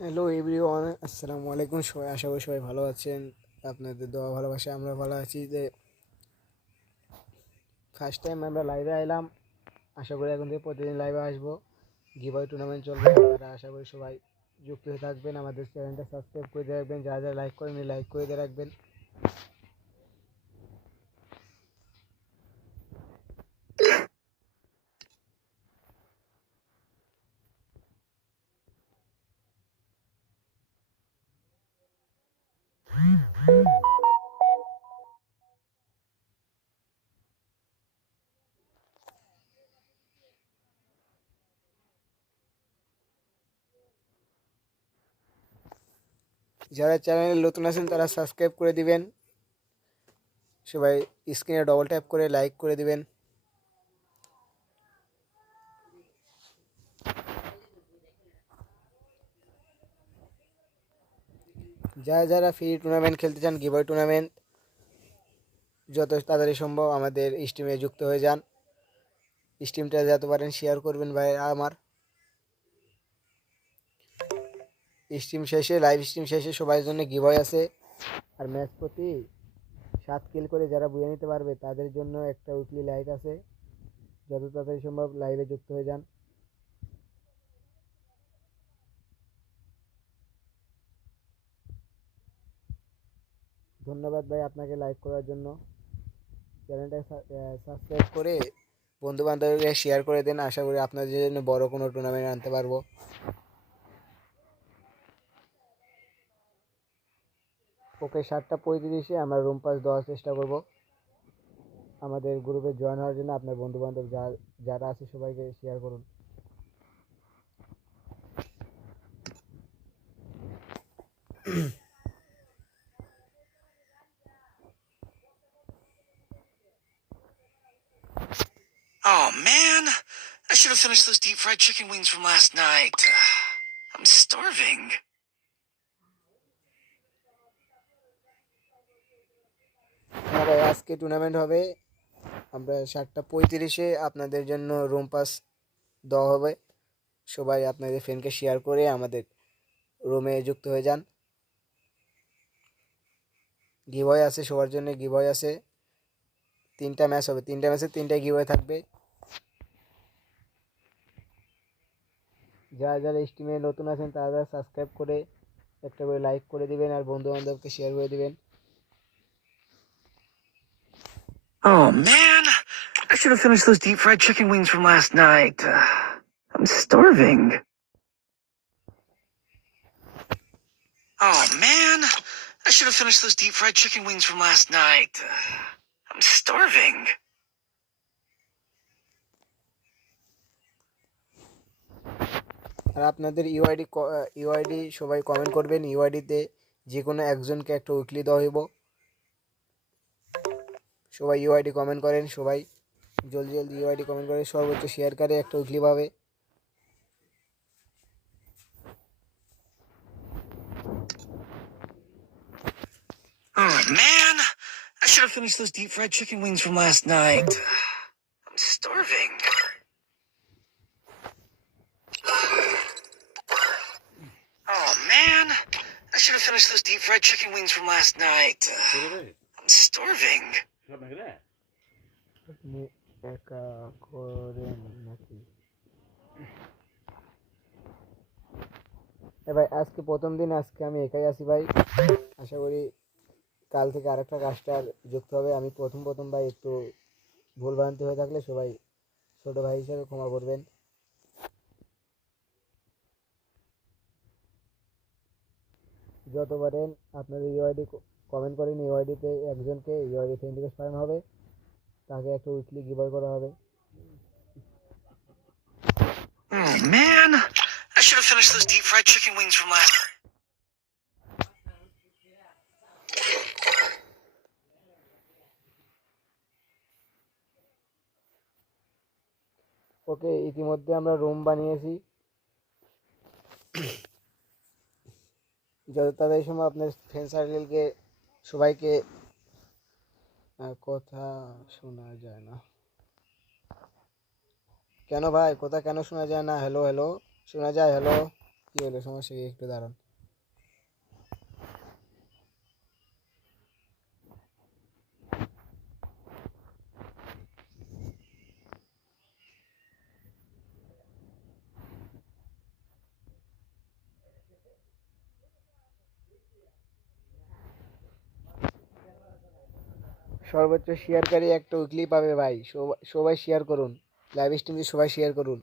Hello everyone, আসসালামু আলাইকুম। সবাই আশা করি সবাই ভালো আছেন। আপনাদের দোয়া ভালোবাসা আমরা ভালো আছি। যে ফার্স্ট টাইম আমরা লাইভে আইলাম, আশা করি এখন থেকে প্রতিদিন লাইভে আসবো। গিভওয়ে টুর্নামেন্ট চলবে, আপনারা আশা করি সবাই যুক্ত হয়ে থাকবেন। আমাদের চ্যানেলটা সাবস্ক্রাইব করে দিয়ে রাখবেন, যারা যারা লাইক করেন লাইক করে দিয়ে রাখবেন। যারা চ্যানেলে নতুন আছেন তারা সাবস্ক্রাইব করে দিবেন, সবাই স্ক্রিনে ডবল ট্যাপ করে লাইক করে দিবেন। যারা যারা ফ্রি টুর্নামেন্ট খেলতে চান, গিভওয়ে টুর্নামেন্ট, যত তাড়াতাড়ি সম্ভব আমাদের স্ট্রিমে যুক্ত হয়ে যান। স্ট্রিমটা যত পারেন শেয়ার করবেন ভাই। আমার লাইভ স্ট্রিম শেষে সবার জন্য গিভওয়ে আছে, আর ম্যাচ প্রতি 7 কিল করে যারা বুঝে নিতে পারবে তাদের জন্য একটা উইকলি লাইভ আছে। যত তাড়াতাড়ি সম্ভব লাইভে যুক্ত হয়ে যান। ধন্যবাদ ভাই আপনাকে লাইভ করার জন্য। চ্যানেলটা সাবস্ক্রাইব করে বন্ধু বান্ধবকে শেয়ার করে দেন, আশা করি আপনাদের জন্য বড় কোনো টুর্নামেন্ট আনতে পারবো। ওকে, 7:35 আমরা রুম পাস দেওয়ার চেষ্টা করব। আমাদের গ্রুপে জয়েন হওয়ার জন্য আপনার বন্ধু বান্ধব যারা আছে সবাইকে শেয়ার করুন। Oh man, I should have finished those deep fried chicken wings from last night. I'm starving. হ্যাঁ ভাই, আজকে টুর্নামেন্ট হবে। আমরা 7:35 আপনাদের জন্য রুম পাস দেওয়া হবে। সবাই আপনাদের ফ্রেন্ডকে শেয়ার করে আমাদের রুমে যুক্ত হয়ে যান। গিভওয়ে আছে সবার জন্য, গিভওয়ে আছে। 3টা ম্যাচ হবে, 3টা ম্যাচে 3টাই গিভওয়ে থাকবে। যারা যারা স্ট্রিমে নতুন আছেন তারা সাবস্ক্রাইব করে একটা করে লাইক করে দিবেন, আর বন্ধু বান্ধবকে শেয়ার করে দিবেন। Oh man, I should have finished those deep fried chicken wings from last night. I'm starving. Oh man, I should have finished those deep fried chicken wings from last night. I'm starving. আর আপনাদের UID সবাই comment করবেন। ইউআইডিতে যে কোনো একজনকে একটা weekly দেওয়া হইব। সবাই ইউআইডি কমেন্ট করেন, সবাই জলদি জলদি ইউআইডি কমেন্ট করে সর্বোচ্চ শেয়ার করে একটা উইকলি পাবে। Oh man, I should have finished those deep fried chicken wings from last night. I'm starving. Oh man, I should have finished those deep fried chicken wings from last night. I'm starving. আপনি একা করেন নাকি? ভাই আজকে প্রথম দিন, আজকে আমি একাই আছি ভাই। আশা করি কাল থেকে আরেকটা কাস্টার যুক্ত হবে। আমি প্রথম প্রথম ভাই একটু ভুলভ্রান্তি হয়ে থাকলে সবাই ছোটো ভাই হিসেবে ক্ষমা করবেন। যত পারেন আপনাদের ইউআইডি কমেন্ট করেন, ইউআইডিতে একজনকে ইউআইডি ফ্রেন্ড রিকোয়েস্ট পাঠানো হবে, তাকে একটা উইকলি গিভওয়ে করা হবে। Oh man, I should have finished those deep fried chicken wings from last. ওকে, ইতিমধ্যে আমরা রুম বানিয়েছি। যত তাড়াতাড়ি সময় আপনার ফ্রেন্ড সার্কেলকে সবাইকে কথা শোনা যায় না কেন ভাই? কথা কেন শোনা যায় না? হ্যালো হ্যালো, শোনা যায়? হ্যালো কি হলো, সমস্যা কি? একটু দাঁড়ান। সর্বোচ্চ শেয়ারকারী একটা উইকলি পাবে ভাই। সবাই শেয়ার করুন, লাইভ স্ট্রিমে সবাই শেয়ার করুন।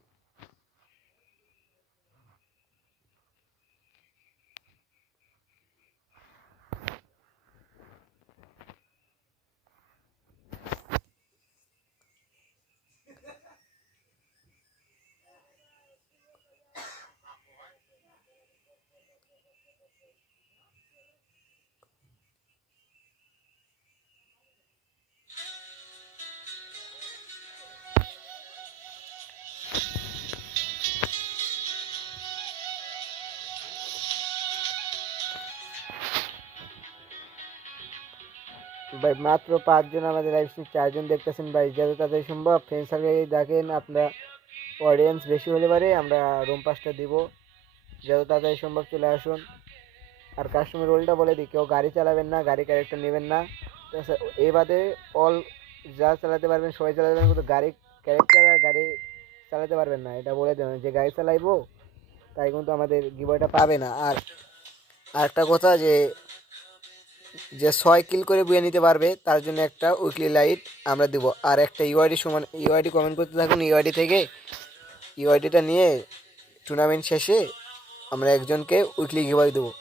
ভাই মাত্র 5 জন আমাদের লাইভ স্ট্রিম, 4 জন দেখতেছেন ভাই। যত তাড়াতাড়ি সম্ভব ফ্রেন্ড সার্কেলে দেখেন, আপনারা অডিয়েন্স বেশি হলে পারে আমরা রুম পাসটা দিব। যত তাড়াতাড়ি সম্ভব চলে আসুন। আর কাস্টমার রোলটা বলে দিই, কেউ গাড়ি চালাবেন না, গাড়ি ক্যারেক্টার নেবেন না। এই বাদে অল যা চালাতে পারবেন সবাই চালাতে পারবেন, কিন্তু গাড়ি ক্যারেক্টার আর গাড়ি চালাতে পারবেন না, এটা বলে দেবেন। যে গাড়ি চালাইবো তাই কিন্তু আমাদের গিভওয়েটা পাবে না। আর আরেকটা কথা, যে যে 6 কিল করে বুয়ে নিতে পারবে তার জন্য একটা উইকলি লাইট আমরা দিব। আর একটা ইউআইডি সমান, ইউআইডি কমেন্ট করতে থাকুন। ইউআইডি থেকে ইউআইডিটা নিয়ে টুর্নামেন্ট শেষে আমরা একজনকে উইকলি গিভওয়ে দেবো।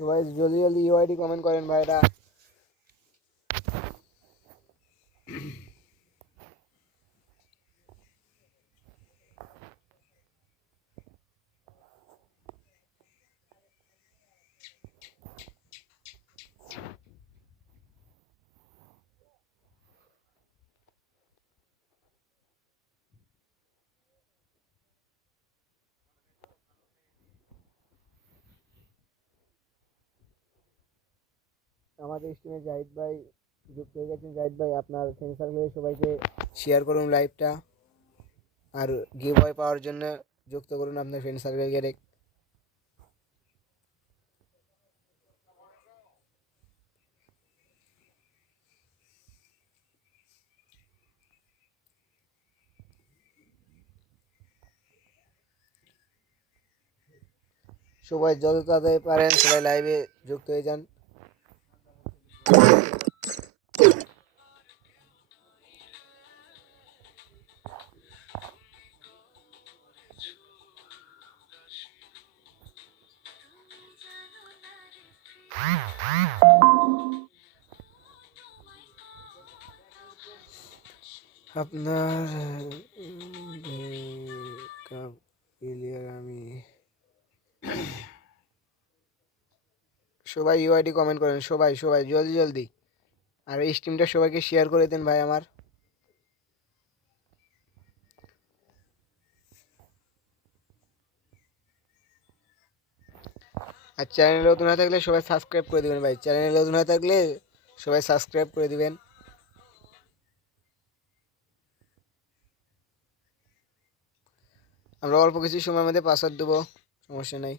সবাই জলদি জলদি ইউআইডি কমেন্ট করেন ভাইরা। আমাদের স্ট্রিমে জাহিদ ভাই যুক্ত হয়ে গেছেন। জাহিদ ভাই আপনার ফ্রেন্ড সার্কেলে সবাইকে শেয়ার করুন লাইভটা, আর গিভওয়ে পাওয়ার জন্য যুক্ত করুন আপনার ফ্রেন্ড সার্কেলকে। সবাই যত তাড়াতাড়ি পারেন সবাই লাইভে যুক্ত হয়ে যান। আপনার ক্লিয়ার। আমি সবাই ইউআইডি কমেন্ট করেন, সবাই সবাই জলদি জলদি। আর এই স্ট্রিমটা সবাইকে শেয়ার করে দেন ভাই আমার। আর চ্যানেলে নতুন হয়ে থাকলে সবাই সাবস্ক্রাইব করে দিবেন ভাই। চ্যানেলে নতুন হয়ে থাকলে সবাই সাবস্ক্রাইব করে দিবেন। আমরা অল্প কিছু সময়ের মধ্যে পাসওয়ার্ড দেবো, সমস্যা নেই।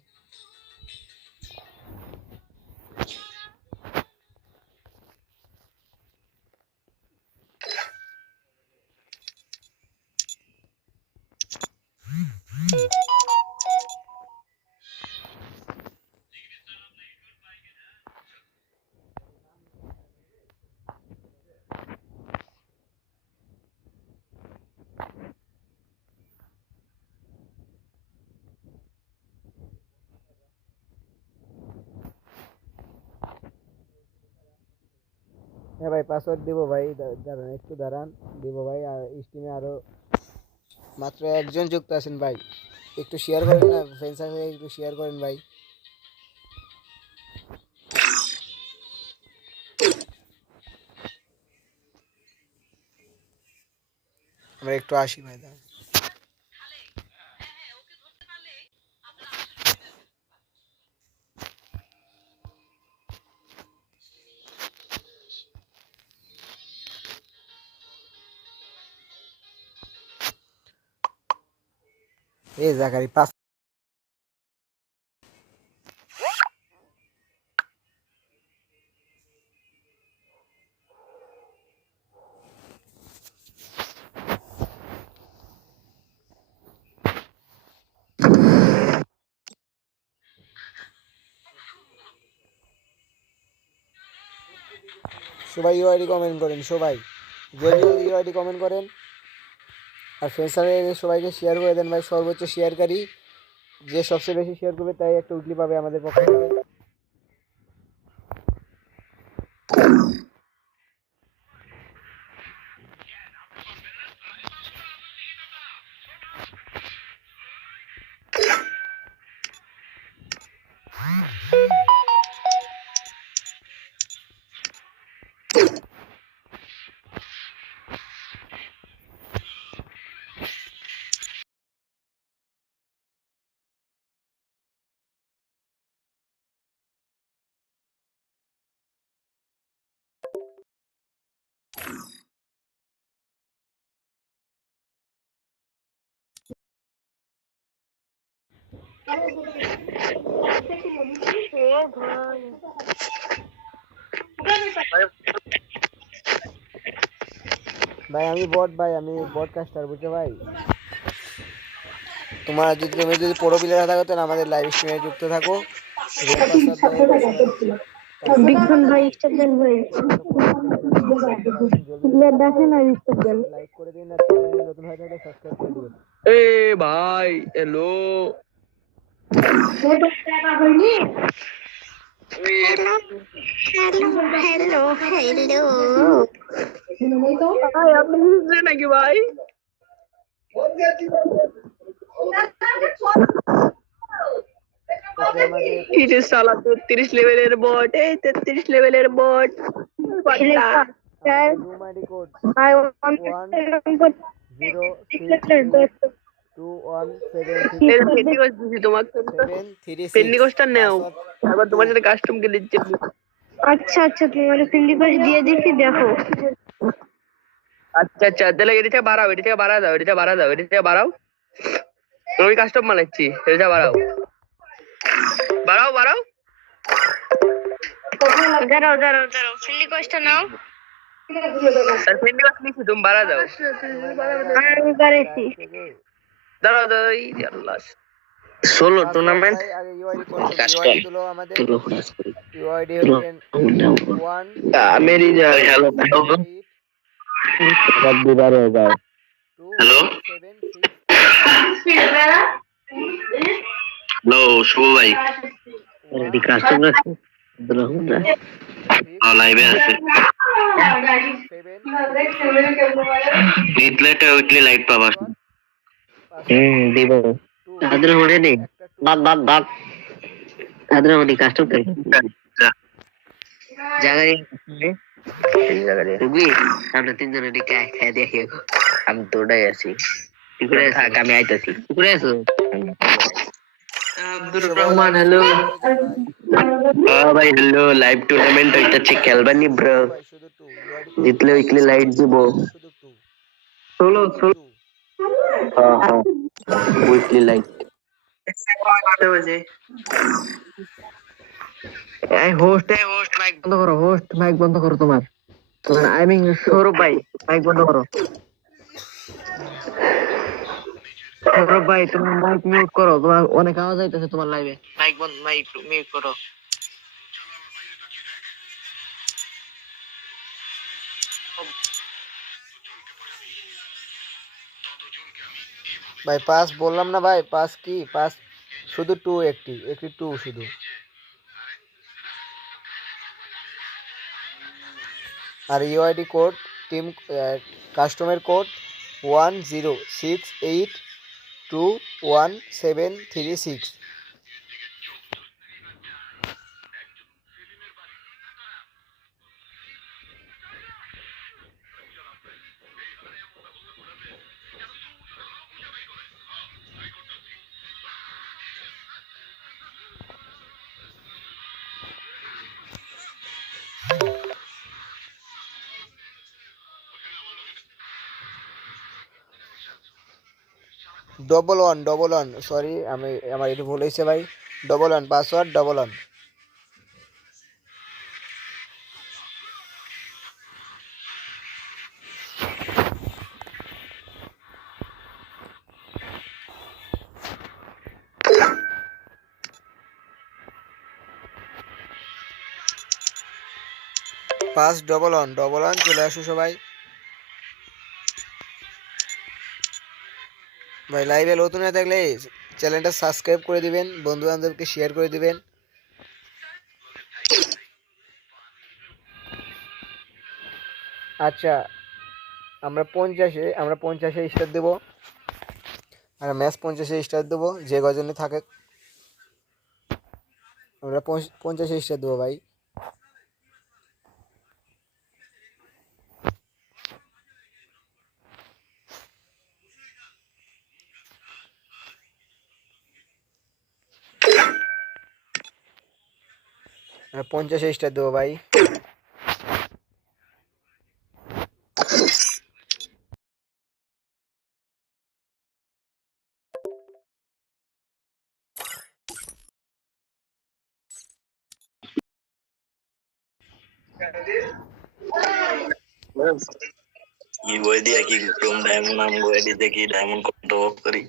হ্যাঁ ভাই পাসওয়ার্ড দিব ভাই, দাঁড়ান একটু দাঁড়ান, দিব ভাই। আর স্টিমে আরো মাত্র একজন যুক্ত আছেন ভাই, একটু শেয়ার করেন না ফ্রেন্ড সার্কেলে, একটু শেয়ার করেন ভাই। আমরা একটু আসি ভাই, দাঁড়ান। এই জাকারি পাস। সবাই ইউআইডি কমেন্ট করেন, সবাই জলদি জলদি ইউআইডি কমেন্ট করেন। আর ফ্রেন্ড সার্কেলে সবাইকে শেয়ার করে দেন ভাই, সর্বোচ্চ শেয়ারকারী যে সবচেয়ে বেশি শেয়ার করবে তাই একটা উইকলি পাবে আমাদের পক্ষ থেকে। ভাই আমি বট, ভাই আমি বডকাস্টার, বুঝছো ভাই। তুমি যদি প্রো প্লেয়ার থাকো তাহলে আমাদের লাইভ স্ট্রিমে যুক্ত থাকো। বিজ্ঞান ভাই স্টার দেন ভাই, দেখেন আর স্টার দেন। লাইক করে দিন, আর চ্যানেলে নতুন হয়ে থাকলে সাবস্ক্রাইব করে দিবেন। এ ভাই হ্যালো হ্যালো হ্যালো ভাই আপনি বুঝলেন নাকি ভাই? ওকে আমাদের এটা সালা 33 লেভেলের বট, এই 33 লেভেলের বট বাচ্চা। Room ID code I want 1062176 এই পেন্ডিকোস দিছি তোমাকে, 736। পেন্ডিকোসটা নাও, আবার তোমার সাথে কাস্টম কে দিচ্ছি। আচ্ছা আচ্ছা, তোমার ফিল্ডিপাস দিয়ে দিচ্ছি, দেখো। আচ্ছা আচ্ছা, তাহলে এটা থেকে বাড়াও, এটা থেকে বাড়া দাও, এটা থেকে বাড়া দাও, এটা থেকে বাড়াও। আমি কাস্টম বানাচ্ছি, এটা থেকে বাড়াও বাড়াও বাড়াও। দাঁড়াও দাঁড়াও দাঁড়াও, ফিল্ডিপাসটা নাও। আর পেন্ডিকোস নিচ্ছি, তুমি বাড়া দাও। আমি বাড়াইছি। দাঁড়াও দাঁড়াও, এই আল্লাহ। 16 টুর্নামেন্ট আগে ইউআইডি কোড, ইউআইডি তুলো আমাদের। ইউআইডি হলেন 1 মেরি হ্যালো 2 হ্যালো 7 6 হ্যালো শুভ ভাই, কাস্টমার লাইভে আছে, 7 উইকলি উইকলি লাইভ পাবা। 5 দিব 2 তাদের মনে নেই, বাদ বাদ বাদ, তাদের মনে কাস্টম করে জায়গায় বুঝলি। আমরা তিনজনে খাই দেখি, আমি তো ওটাই আছি, পুকুরে থাক, আমি আইতাছি। পুকুরে আছো? আব্দুর রহমান হ্যালো। ভাই হ্যালো, লাইভ টুর্নামেন্ট হইতাছে, খেলবানি ব্রো, ভাই শুধু 2 ইউআইডি জিতলে উইকলি লাইট দিব। শুধু 2 ষোলো হ্যাঁ হ্যাঁ, উইকলি লাইট। হোস্ট মাইক বন্ধ করো, হোস্ট মাইক বন্ধ করো, তোমার আই মিন সৌরভ ভাই মাইক বন্ধ করো। সৌরভ ভাই তুমি মাইক মিউট করো, তোমার অনেক আওয়াজ আইতেছে তোমার লাইভে, মাইক বন্ধ, মাইক মিউট করো। ভাই পাস বললাম না ভাই, পাস কি পাস শুধু 2, একটি 2 শুধু। আর UID code team customer code 1068211736। Double one, sorry আমার একটু ভুল হয়েছে ভাই। 11 পাসওয়ার্ড 11। 511 চলে আসো সবাই। ভাই লাইভে নতুন হয়ে থাকলে চ্যানেলটা সাবস্ক্রাইব করে দিবেন, বন্ধু বান্ধবকে শেয়ার করে দিবেন। আচ্ছা, আমরা পঞ্চাশে স্টার দেবো, আর ম্যাচ 50-এ স্টার দেবো, যে কজনে থাকে। আমরা 50-এ স্টার দেবো ভাই। আমরা 50-এ স্টার দেবো ভাই। কি বই দিয়া কি ক্রোম ডায়মন্ড নাম বই দিতে কি ডায়মন্ড কত অফ করি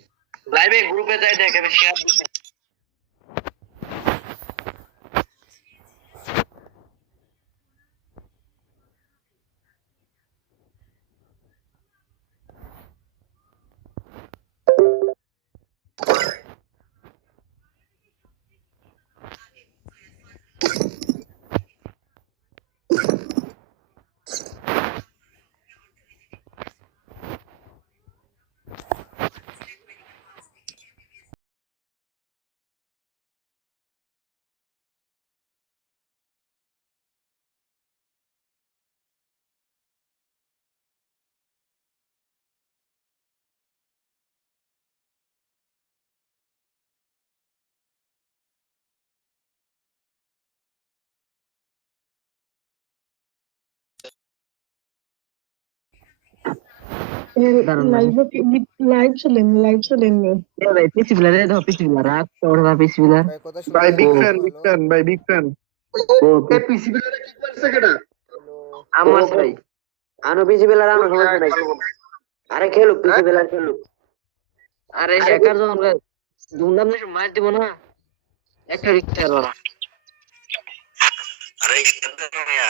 লাইভে গ্রুপে যাই দেখ আমি শেয়ার দিচ্ছি। লাইভ চলেন ভাই পিসি বিলার দাও, পিসি বিলার রাত তোড়া পিসি বিলার। ভাই কথা ভাই শুনতে বিগ ভালো। ফ্যান ভাই বিগ ফ্যান পিসি বিল্ডারে কি করছে কেডা হ্যালো। আমার ভাই আনো পিসি বিলার আনো সমস্যা নাই। আরে খেলু পিসি বিলার খেলু। আরে হ্যাকার যখন ধুমধাম দিয়ে মার দিব না, একটা রিক্সা ধরা। আরে মিয়া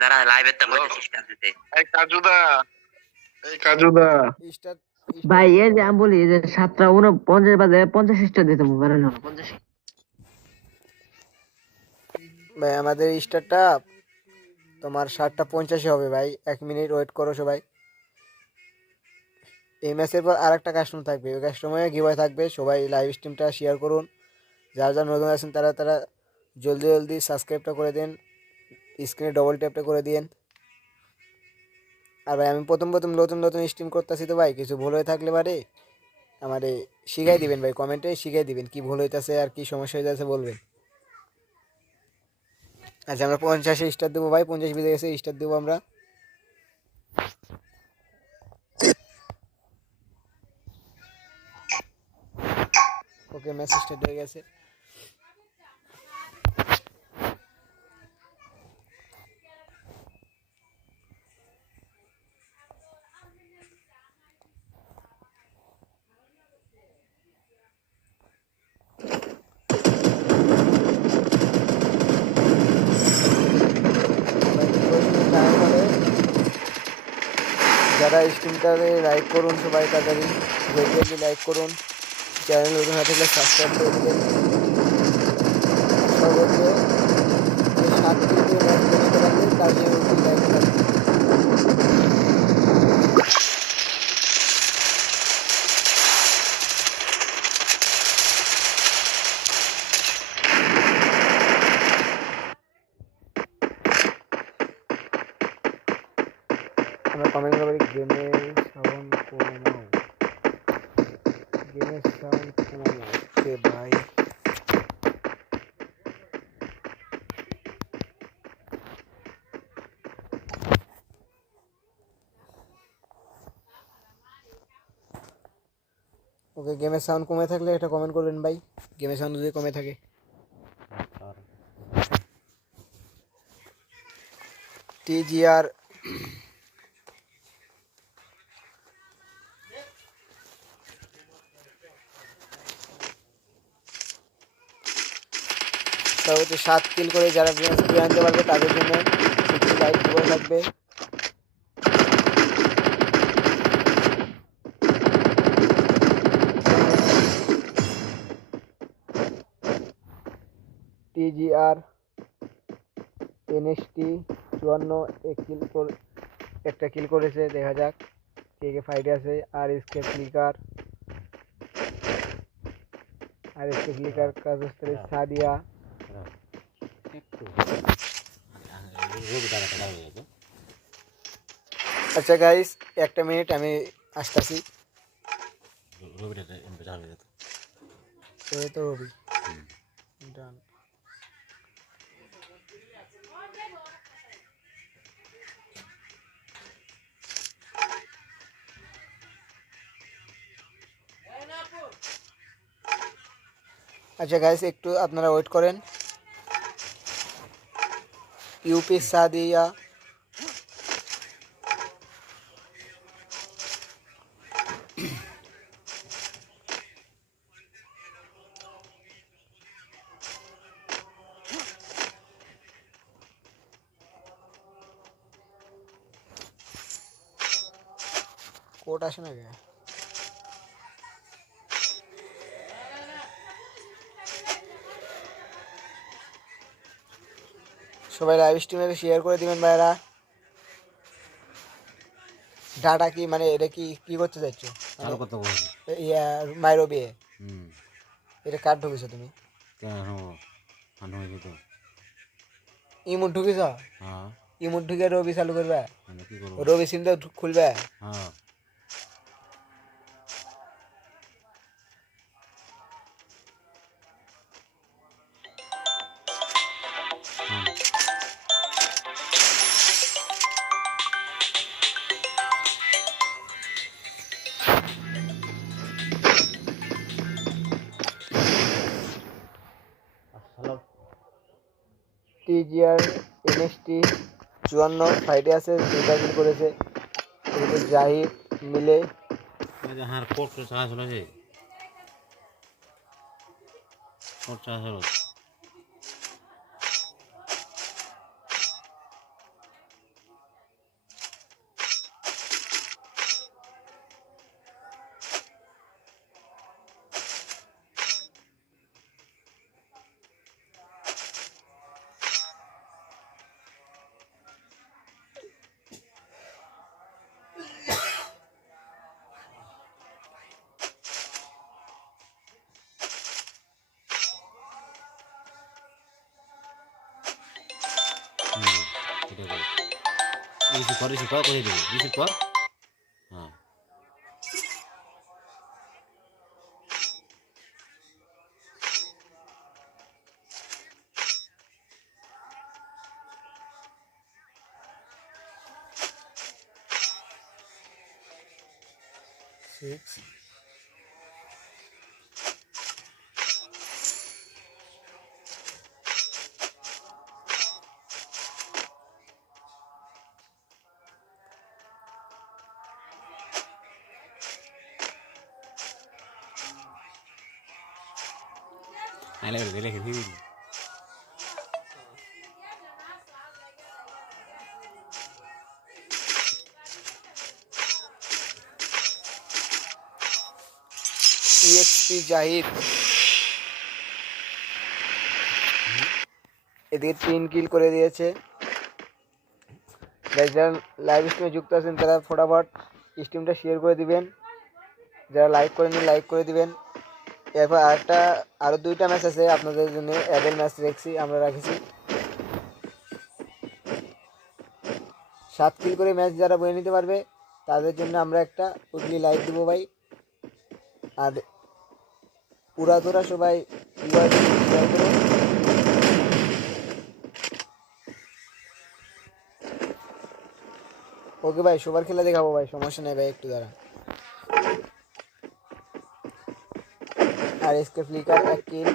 যারা লাইভে তো বসে সিস্টেম দিতে। এই কাজুদা স্টার ভাই এই যে আমি বলি যে 7:49 বাজে 50 স্টার দিতে পারে না 50। ভাই আমাদের স্টারটা তোমার 7:50 হবে ভাই। 1 মিনিট ওয়েট করো সবাই। এই ম্যাচের পর আরেকটা কাস্টমার থাকবে, ওই কাস্টমারে গিভওয়ে থাকবে। সবাই লাইভ স্ট্রিমটা শেয়ার করুন। যারা যারা নতুন আছেন তারা জলদি জলদি সাবস্ক্রাইবটা করে দিন, স্ক্রিনে ডবল ট্যাপটা করে দিন। আর ভাই আমি প্রথম নতুন স্ট্রিম করতেছি, তো ভাই কিছু ভুল হয়ে থাকলে পারে আমারে শিখাই দিবেন ভাই, কমেন্টে শিখাই দিবেন কি ভুল হইতেছে আর কি সমস্যা হয়ে যাচ্ছে বলবেন। আচ্ছা, আমরা 50-এ স্টার দেবো ভাই। 50 বেজে গেছে, স্টার দেবো আমরা। ওকে, ম্যাচ স্টার্ট হয়ে গেছে। যারা স্ট্রিমটাকে লাইক করুন সবাই তাড়াতাড়ি, জলদি লাইক করুন। চ্যানেল নতুন হয়ে থাকলে সাবস্ক্রাইব করে দেবেন। সর্বোচ্চ 7 কিল করে ম্যাচ নিতে পারবে তার জন্য লাইক করবে। আমরা কমেন্ট করে গেমের সাউন্ড কমাও, গেমের সাউন্ড কমাও। ওকে ভাই, ওকে গেমের সাউন্ড কমে থাকলে এটা কমেন্ট করবেন ভাই, গেমের সাউন্ড যদি কমে থাকে। টিজিআর তা হচ্ছে 7 কিল করে যারা ফিরে আনতে পারবে তাদের জন্য 60 লাইক করে থাকবে। টিজিআর এনএসটি 54 একটা কিল করেছে, দেখা যাক কে কে ফাইটে আছে। আর এসকে ফ্লিকার কাজস্থলী সাদিয়া। আচ্ছা গাইস, 1 মিনিট আমি আসতেছি। তো রবি ডান। আচ্ছা গাইস, একটু আপনারা ওয়েট করেন। ইউপি সাদিয়া কোড আসে না কে? সবাই লাইভ স্ট্রিমে শেয়ার করে দিবেন ভাইরা। ডাটা কি মানে এটা কি কি করতে চাইছো? চালু করতে বলছি। ইয়া মাইরবি হুম। এটা কার ঢুকেছো তুমি? কেন আনো হয়েছে তো? ইমুট ঢুকেছ? হ্যাঁ। ইমুট ঢুকে রবি চালু করবে? আমি কি করবো? রবি সিমটা খুলবে? হ্যাঁ। টিজিআর এনএসটি 54 ফাইটে আছে, 2টা কিল করেছে। এদিকে জাহিদ মিলে হ্যাঁ, কোর্ট চাষ হলো, কোর্ট চাষ হলো। রিসিভ কর করে দেবো, রিসিভ কর। হ্যাঁ। Này lại cái thứ EXP Zahid এদিকে 3 কিল করে দিয়েছে। যারা লাইভ স্ট্রিমে যুক্ত আছেন তারা ফটাফট স্ট্রিমটা শেয়ার করে দিবেন, যারা লাইক করেনি লাইক করে দিবেন। এরপর আরও 2টা ম্যাচ আছে আপনাদের জন্য, অ্যাডেল ম্যাচ আমরা রাখেছি। 7 কিল করে ম্যাচ যারা বয়ে নিতে পারবে তাদের জন্য আমরা একটা উইকলি লাইভ দেবো ভাই। আর পুরাতোরা সবাই শেয়ার করো। ওকে ভাই, সবার খেলা দেখাবো ভাই, সমস্যা নেই ভাই, একটু দাঁড়া। আর এসকে ফ্লিকার 1 কিল।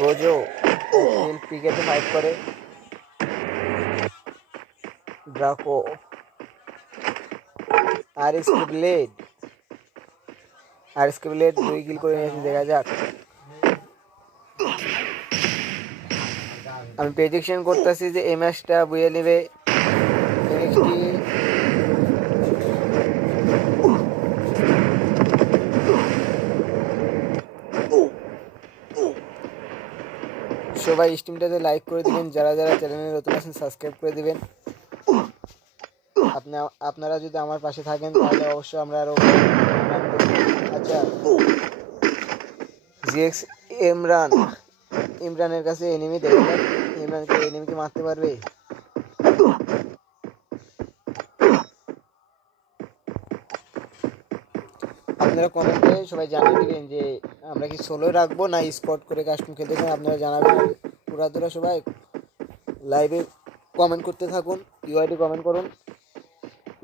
গোজো 1 কিল, ক্রিকেটে ফাইট করে। ড্রাকো আর এসকে ব্লেড 2 কিল করে নিয়েছে, দেখা যাক। আমি প্রেডিকশন করতেছি যে এই ম্যাচটা বুয়ে নেবে NXT। সবাই স্ট্রিমটাতে লাইক করে দিবেন, যারা যারা চ্যানেলে নতুন আছেন সাবস্ক্রাইব করে দিবেন। আপনারা যদি আমার পাশে থাকেন তাহলে অবশ্যই আমরা আরো। আচ্ছা, জিএক্স ইমরানের কাছে এনিমি দেখে যাক, ইমরানকে এনিমিকে মারতে পারবে। আপনারা কমেন্টে সবাই জানিয়ে দিবেন যে আমরা কি সোলো রাখবো না স্পট করে কাস্টম খেলতে চান, আপনারা জানাবেন। পুরাতোরা সবাই লাইভে কমেন্ট করতে থাকুন, ইউআইডি কমেন্ট করুন।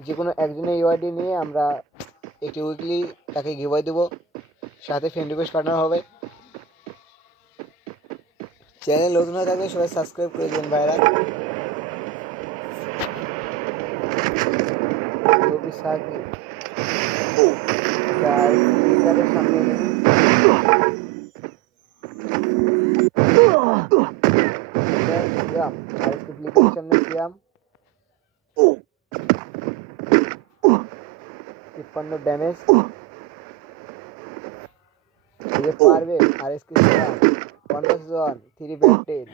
যে কোনো একজনের ইউআইডি নিয়ে আমরা একটি উইকলি তাকে গিভওয়ে দেবো, সাথে ফ্রেন্ড রিকোয়েস্ট পাঠানো হবে। চ্যানেল নতুন হয়ে থাকলে সবাই সাবস্ক্রাইব করে দেবেন ভাইরা। সামনে ড্যামেজ পারবে। আর এসকে 1 3 ব্যাটেড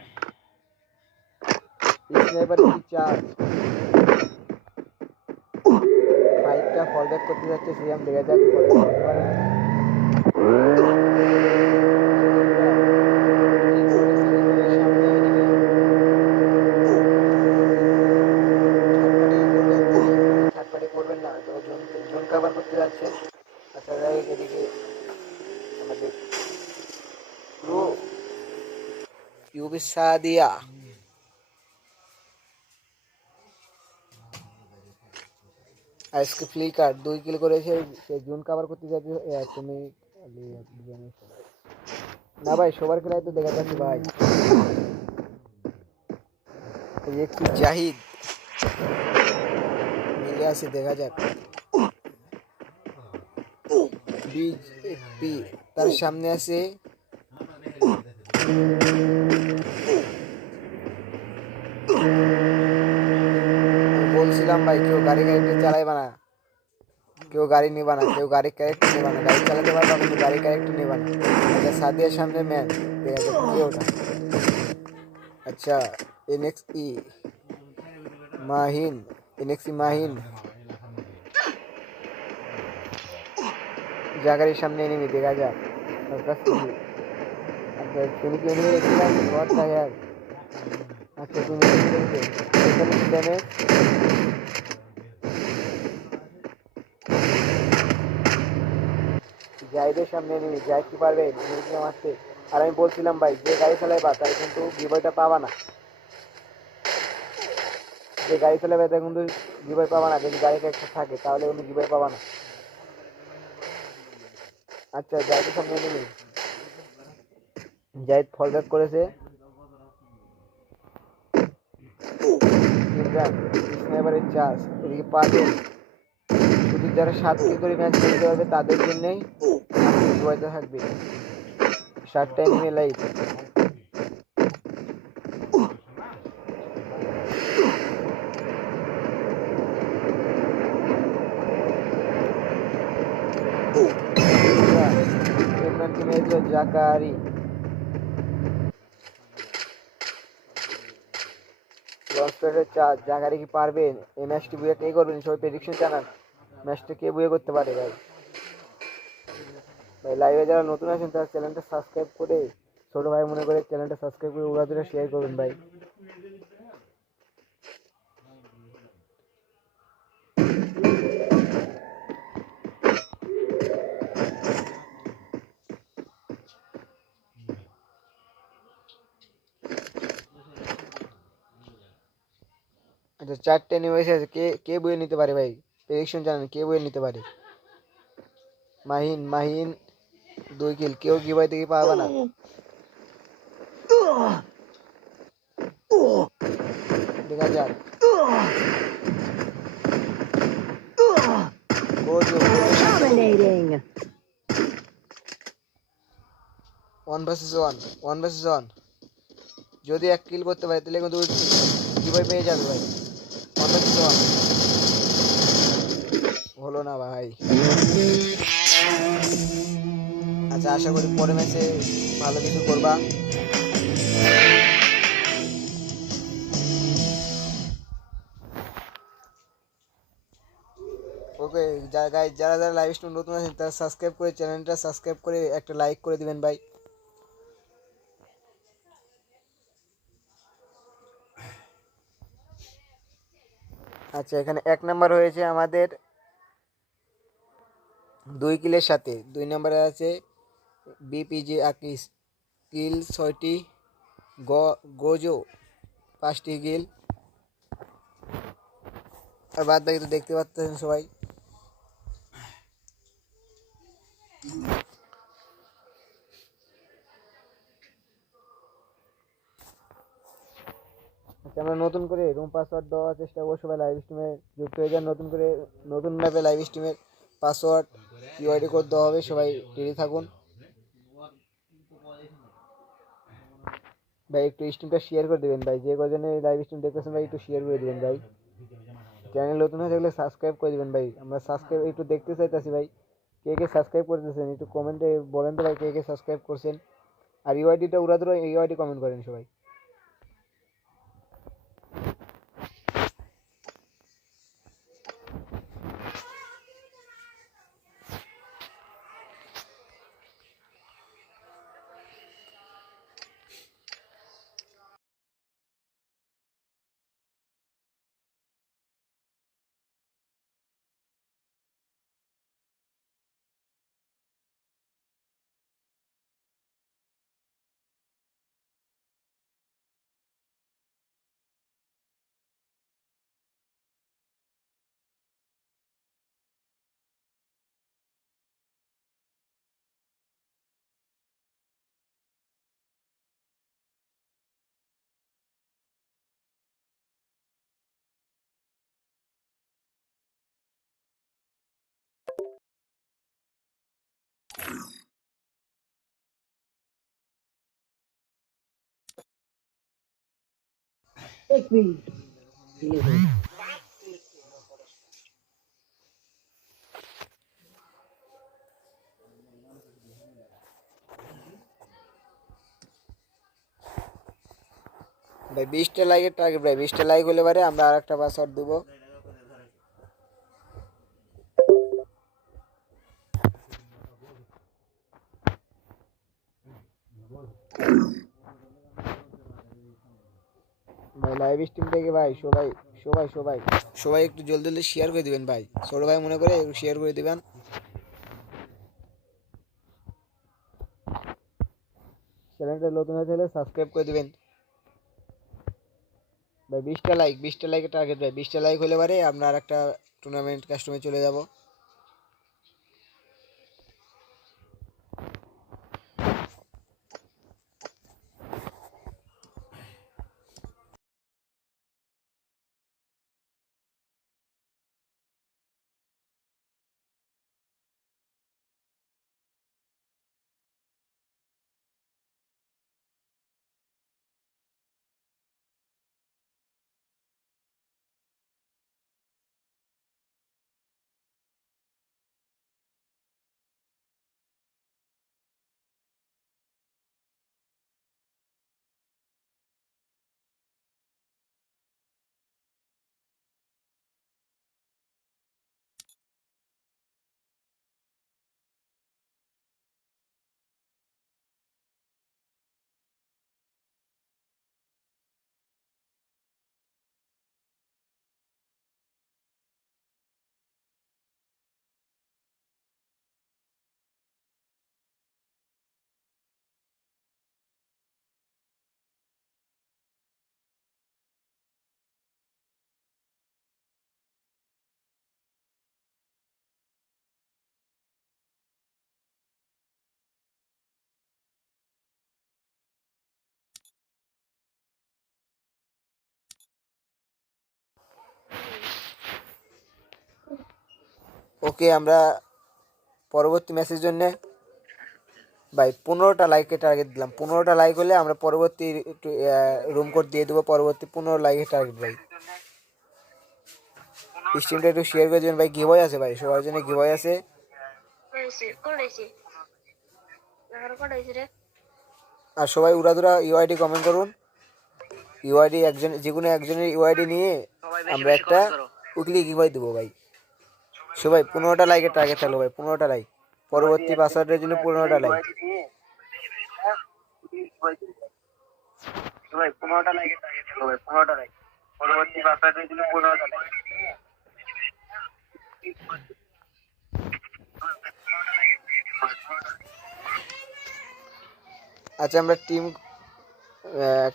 স্নাইপার চার্জ ফাইটটা ফলব্যাক করতে যাচ্ছে সিয়াম, দেখা যাক করতে পারে। করবেন না তো জোন কভার করতে যাচ্ছে। আচ্ছা এদিকে আমাদের ইউবিসাদিয়া আজকে ফ্লিকার 2 কিল করেছে, সে জোন কভার করতে যাচ্ছে। তুমি না ভাই, সবার খেলায় তো দেখা যাচ্ছে ভাই। একটু জাহিদ মিলে আছে, দেখা যাক। বিজেপি তার সামনে আছে। বলছিলাম ভাই কেউ গাড়ি ক্যারেক্টার চালাইবা না, কেউ গাড়ি নিবা না, কেউ গাড়ি ক্যারেক্টার নেবা না। গাড়ি চালাতে পারবা কিন্তু গাড়ি ক্যারেক্টার নেবা না। আচ্ছা, সাদিয়ার সামনে ম্যান, দেখা যাক কি ওটা। আচ্ছা, NXE মাহিন জাগারির সামনে এনিমি, দেখা যাক। আচ্ছা, তুমি কি এনিমি দেখছিলাম? আচ্ছা, তুমি ড্যামেজ। জাহিদের সামনে এনিমি, জাহিদ কি পারবে মারতে? আর আমি বলছিলাম ভাই যে গাড়ি চালাইবা তার কিন্তু গিভওয়েটা পাবা না, যে গাড়ি চালাবে তার কিন্তু গিভওয়ে পাবা না। যদি গাড়িটা একটা থাকে তাহলে কোনো গিভওয়ে পাবা না। আচ্ছা, জাহিদের সামনে এনিমি, জাহিদ ফলব্যাক করেছে। স্নাইপারের চার্জ এদিকে পাবে। শুধু যারা 7 কিল করে ম্যাচ খেলতে পারবে তাদের জন্যই গিভওয়েটা থাকবে। 7টা এনিমি লাইভ। ব্যাটসম্যানকে মেরে দিল জাকারি। লঞ্চ প্যাডের 4, জাকারি কি পারবেন এই ম্যাচটি বুয়ে? কে করবেন সবাই প্রেডিকশন জানান, ম্যাচটা কে বুয়ে করতে পারে ভাই? ভাই লাইভে যারা নতুন আছেন তারা চ্যানেলটা সাবস্ক্রাইব করে, ছোট ভাই মনে করে চ্যানেলটা সাবস্ক্রাইব করে উড়াধুরা শেয়ার করবেন ভাই। আচ্ছা 4টে নিউজ আছে, কে কে বইয়ে নিতে পারে ভাই? প্রেডিকশন জানেন কে বইয়ে নিতে পারে? মাহিন, মাহিন 2 কিল, কেউ কি ভাই থেকে পারবে না। দেখা যাক। Gojo, Dominating. 1 versus 1, 1 versus 1। যদি 1 কিল করতে পারে তাহলে কিন্তু কি ভাই পেয়ে যাবে ভাই। 1 ভার্সেস 1 হলো না ভাই। আচ্ছা আশা করি পরের ম্যাচে ভালো কিছু করবা। ওকে গাইস, যারা যারা লাইভ স্ট্রিম নতুন আছেন তারা সাবস্ক্রাইব করে চ্যানেলটা সাবস্ক্রাইব করে একটা লাইক করে দিবেন ভাই। আচ্ছা এখানে 1 নাম্বার হয়েছে আমাদের 2 কিলের সাথে, 2 নম্বরে আছে বিপিজি আকিস, কিল 6টি, গোজো 5টি কিল। আর বাদ বাকি তো দেখতে পাচ্ছেন সবাই। আচ্ছা আমরা নতুন করে রুম পাসওয়ার্ড দেওয়ার চেষ্টা করবো, সবাই লাইভ স্ট্রিমে যুক্ত হয়ে যান। নতুন করে নতুন ম্যাপে লাইভ স্ট্রিমের পাসওয়ার্ড কিওয়াইডি কোড দেওয়া হবে, সবাই রেডি থাকুন ভাই। একটু স্ট্রিমটা শেয়ার করে দেবেন ভাই, যে কজনে লাইভ স্ট্রিম দেখতেছেন ভাই একটু শেয়ার করে দেবেন ভাই। চ্যানেল নতুন হয়ে থাকলে সাবস্ক্রাইব করে দেবেন ভাই, আমরা সাবস্ক্রাইব একটু দেখতে চাইতেছি ভাই। কে কে সাবস্ক্রাইব করতেছেন একটু কমেন্টে বলেন তো ভাই, কে কে সাবস্ক্রাইব করছেন। আর ইউআইডিটা উড়াধুরা ইউআইডি কমেন্ট করেন সবাই। ভাই 20টা লাইকের টার্গেট ভাই, 20টা লাইক হলে পারে আমরা আর একটা পাসওয়ার্ড দেবো। ভাই লাইভ স্ট্রিম থেকে ভাই সবাই সবাই সবাই সবাই একটু জলদি জলদি শেয়ার করে দিবেন ভাই, ছোট ভাই মনে করে একটু শেয়ার করে দিবেন। চ্যানেলটা নতুন হয়ে থাকলে সাবস্ক্রাইব করে দিবেন ভাই। 20টা লাইক, 20টা লাইকের টার্গেট ভাই, 20টা লাইক হলে পারে আমরা আর একটা টুর্নামেন্ট কাস্টমে চলে যাব। ওকে, আমরা পরবর্তী ম্যাচের জন্য ভাই 15টা লাইকের টার্গেট দিলাম। 15টা লাইক হলে আমরা পরবর্তী রুম কোড দিয়ে দেবো। পরবর্তী 15 লাইকের টার্গেট ভাই। স্ট্রিমটা একটু শেয়ার করে দেবেন ভাই। গিভওয়ে আছে ভাই, সবার জন্য গিভওয়ে আছে। আর সবাই উড়াদুরা ইউআইডি কমেন্ট করুন। ইউআইডি একজন, যে কোনো একজনের ইউআইডি নিয়ে আমরা একটা উইকলি গিভওয়ে দেবো ভাই। সবাই 15টা লাইকের টার্গেট থাকলো ভাই, 15টা লাইক। পরবর্তী পাসওয়ার্ডের জন্য 15টা লাইক। ভাই 15টা লাইকের টার্গেট ছিল ভাই, 15টা লাইক। পরবর্তী বাসায় জন্য 15টা লাইক। আচ্ছা, আমরা টিম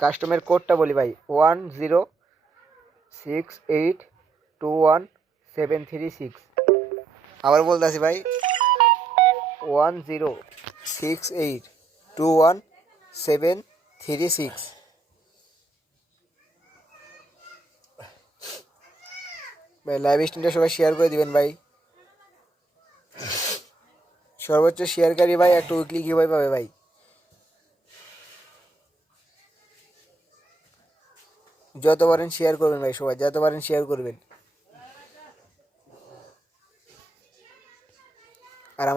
কাস্টমের কোডটা বলি ভাই, 1068217336। আবার বলতেছি ভাই, 1068217336। ভাই লাইভ স্ট্রিমটা সবাই শেয়ার করে দিবেন ভাই। সর্বোচ্চ শেয়ারকারী ভাই একটা উইকলি গিভওয়ে পাবে ভাই। যত পারেন শেয়ার করবেন ভাই, সবাই যত পারেন শেয়ার করবেন। আর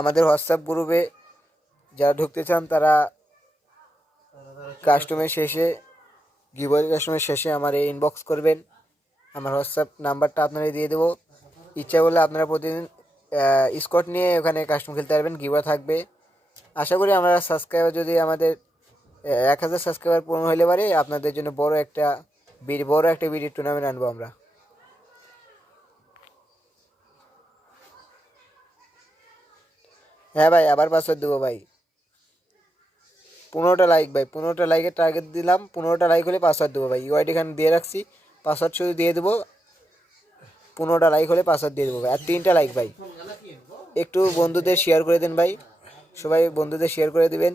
আমাদের হোয়াটসঅ্যাপ গ্রুপে যারা ঢুকতে চান তারা কাস্টমের শেষে আমার ইনবক্স করবেন। আমার হোয়াটসঅ্যাপ নাম্বারটা আপনারা দিয়ে দেবো। ইচ্ছা করলে আপনারা প্রতিদিন স্কট নিয়ে ওখানে কাস্টম খেলতে পারবেন, গিভওয়ে থাকবে। আশা করি আমরা সাবস্ক্রাইবার যদি আমাদের 1000 সাবস্ক্রাইবার পূর্ণ হলে পারে আপনাদের জন্য বড় একটা বিডি টুর্নামেন্ট আনবো আমরা। হ্যাঁ ভাই, আবার পাসওয়ার্ড দেবো ভাই। 15টা লাইক ভাই, 15টা লাইকের টার্গেট দিলাম। 15টা লাইক হলে পাসওয়ার্ড দেবো ভাই। ইউআইডি এখানে দিয়ে রাখছি, পাসওয়ার্ড শুধু দিয়ে দেবো। 15টা লাইক হলে পাসওয়ার্ড দিয়ে দেবো ভাই। আর 3টা লাইক ভাই, একটু বন্ধুদের শেয়ার করে দেন ভাই। সবাই বন্ধুদের শেয়ার করে দিবেন।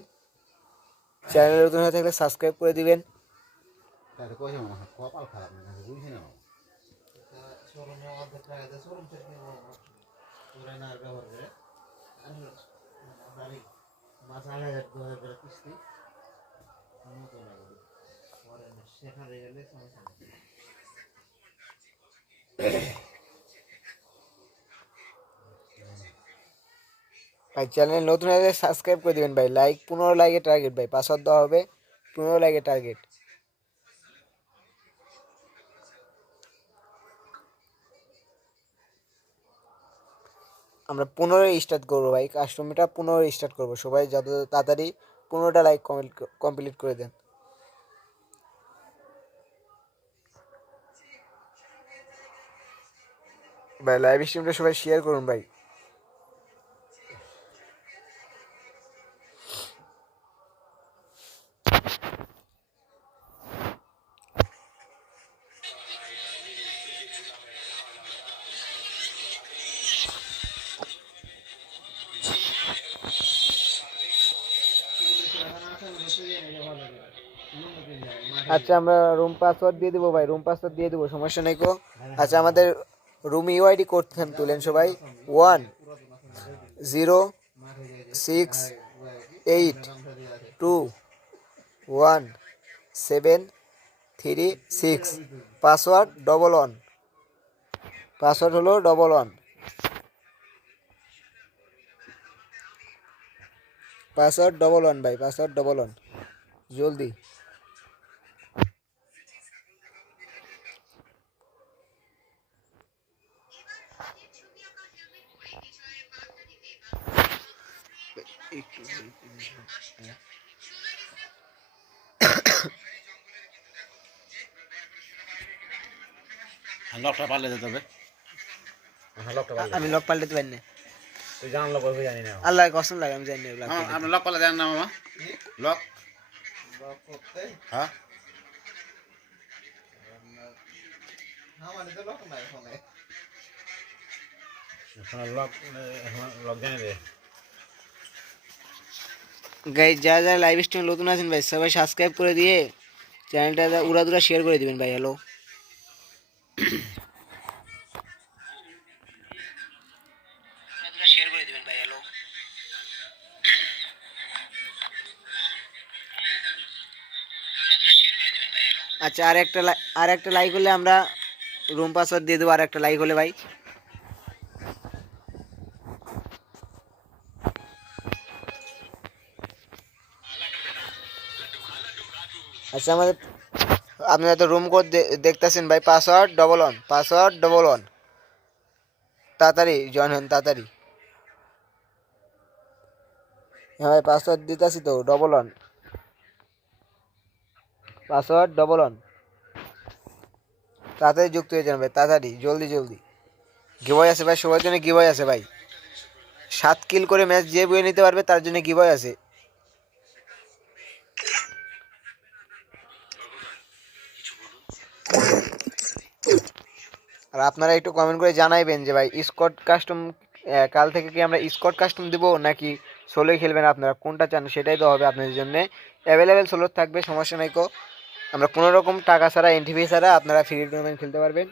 চ্যানেলে নতুন হয়ে থাকলে সাবস্ক্রাইব করে দিবেন। কপাল খারাপ না, বুঝছি না। ভাই চ্যানেল নতুন হলে সাবস্ক্রাইব করে দিবেন ভাই। লাইক 15 লাইকের টার্গেট ভাই, পাসওয়ার্ড দেওয়া হবে 15 লাইকের টার্গেট। আমরা 15 স্টার্ট করবো ভাই, কাস্টমারটা 15 স্টার্ট করবো। সবাই যত তাড়াতাড়ি 15টা লাইক কমপ্লিট করে দেন ভাই। লাইভ স্ট্রিমটা সবাই শেয়ার করুন ভাই। আচ্ছা, আমরা রুম পাসওয়ার্ড দিয়ে দেবো ভাই, রুম পাসওয়ার্ড দিয়ে দেবো, সমস্যা নেই কো। আচ্ছা, আমাদের রুম ইউআইডি কোড তুলেন সবাই, 1068217336। পাসওয়ার্ড 11। পাসওয়ার্ড হলো 11। পাসওয়ার্ড 11 ভাই, পাসওয়ার্ড 11 জলদি। লকটা পাল্টে দিতে হবে। আমি লক পাল্টাতে পারি না। তুই জান লক করবি জানি না। আল্লাহ কসম লাগে আমি জানি না। আপনি লক পাল্টে দেন না মামা। লক করতে হ্যাঁ লক জানি রে গাইজ, যারা যারা লাইভ স্ট্রিম নতুন আছেন ভাই, সবাই সাবস্ক্রাইব করে দিয়ে চ্যানেলটা উড়াদুরা শেয়ার করে দিবেন ভাই। হ্যালো, আচ্ছা, আর একটা লাইক হলে আমরা রুম পাসওয়ার্ড দিয়ে দেবো, আর একটা লাইক হলে ভাই। আচ্ছা, আপনারা তো রুম কোড দেখতেছেন ভাই, পাসওয়ার্ড 11 তাড়াতাড়ি জয়েন হন, তাড়াতাড়ি। হ্যাঁ ভাই, পাসওয়ার্ড দিতেছি তো, 11 পাসওয়ার্ড 11। তাড়াতাড়ি যুক্ত হয়ে যান ভাই, তাড়াতাড়ি, জলদি জলদি। গিভওয়ে আছে ভাই, সবার জন্য গিভওয়ে আছে ভাই। 7 কিল করে ম্যাচ যে বয়ে নিতে পারবে তার জন্য গিভওয়ে আছে। আর আপনারা একটু কমেন্ট করে জানাইবেন যে ভাই স্কট কাস্টম কাল থেকে কি আমরা স্কট কাস্টম দিব নাকি সোলোই খেলবেন, আপনারা কোনটা চান সেটাই তো হবে আপনাদের জন্য। অ্যাভেলেবেল সোলো থাকবে, সমস্যা নাই কো। আমরা কোনো রকম টাকা ছাড়া, এন্ট্রি ফি ছাড়া আপনারা ফ্রি টুর্নামেন্ট খেলতে পারবেন।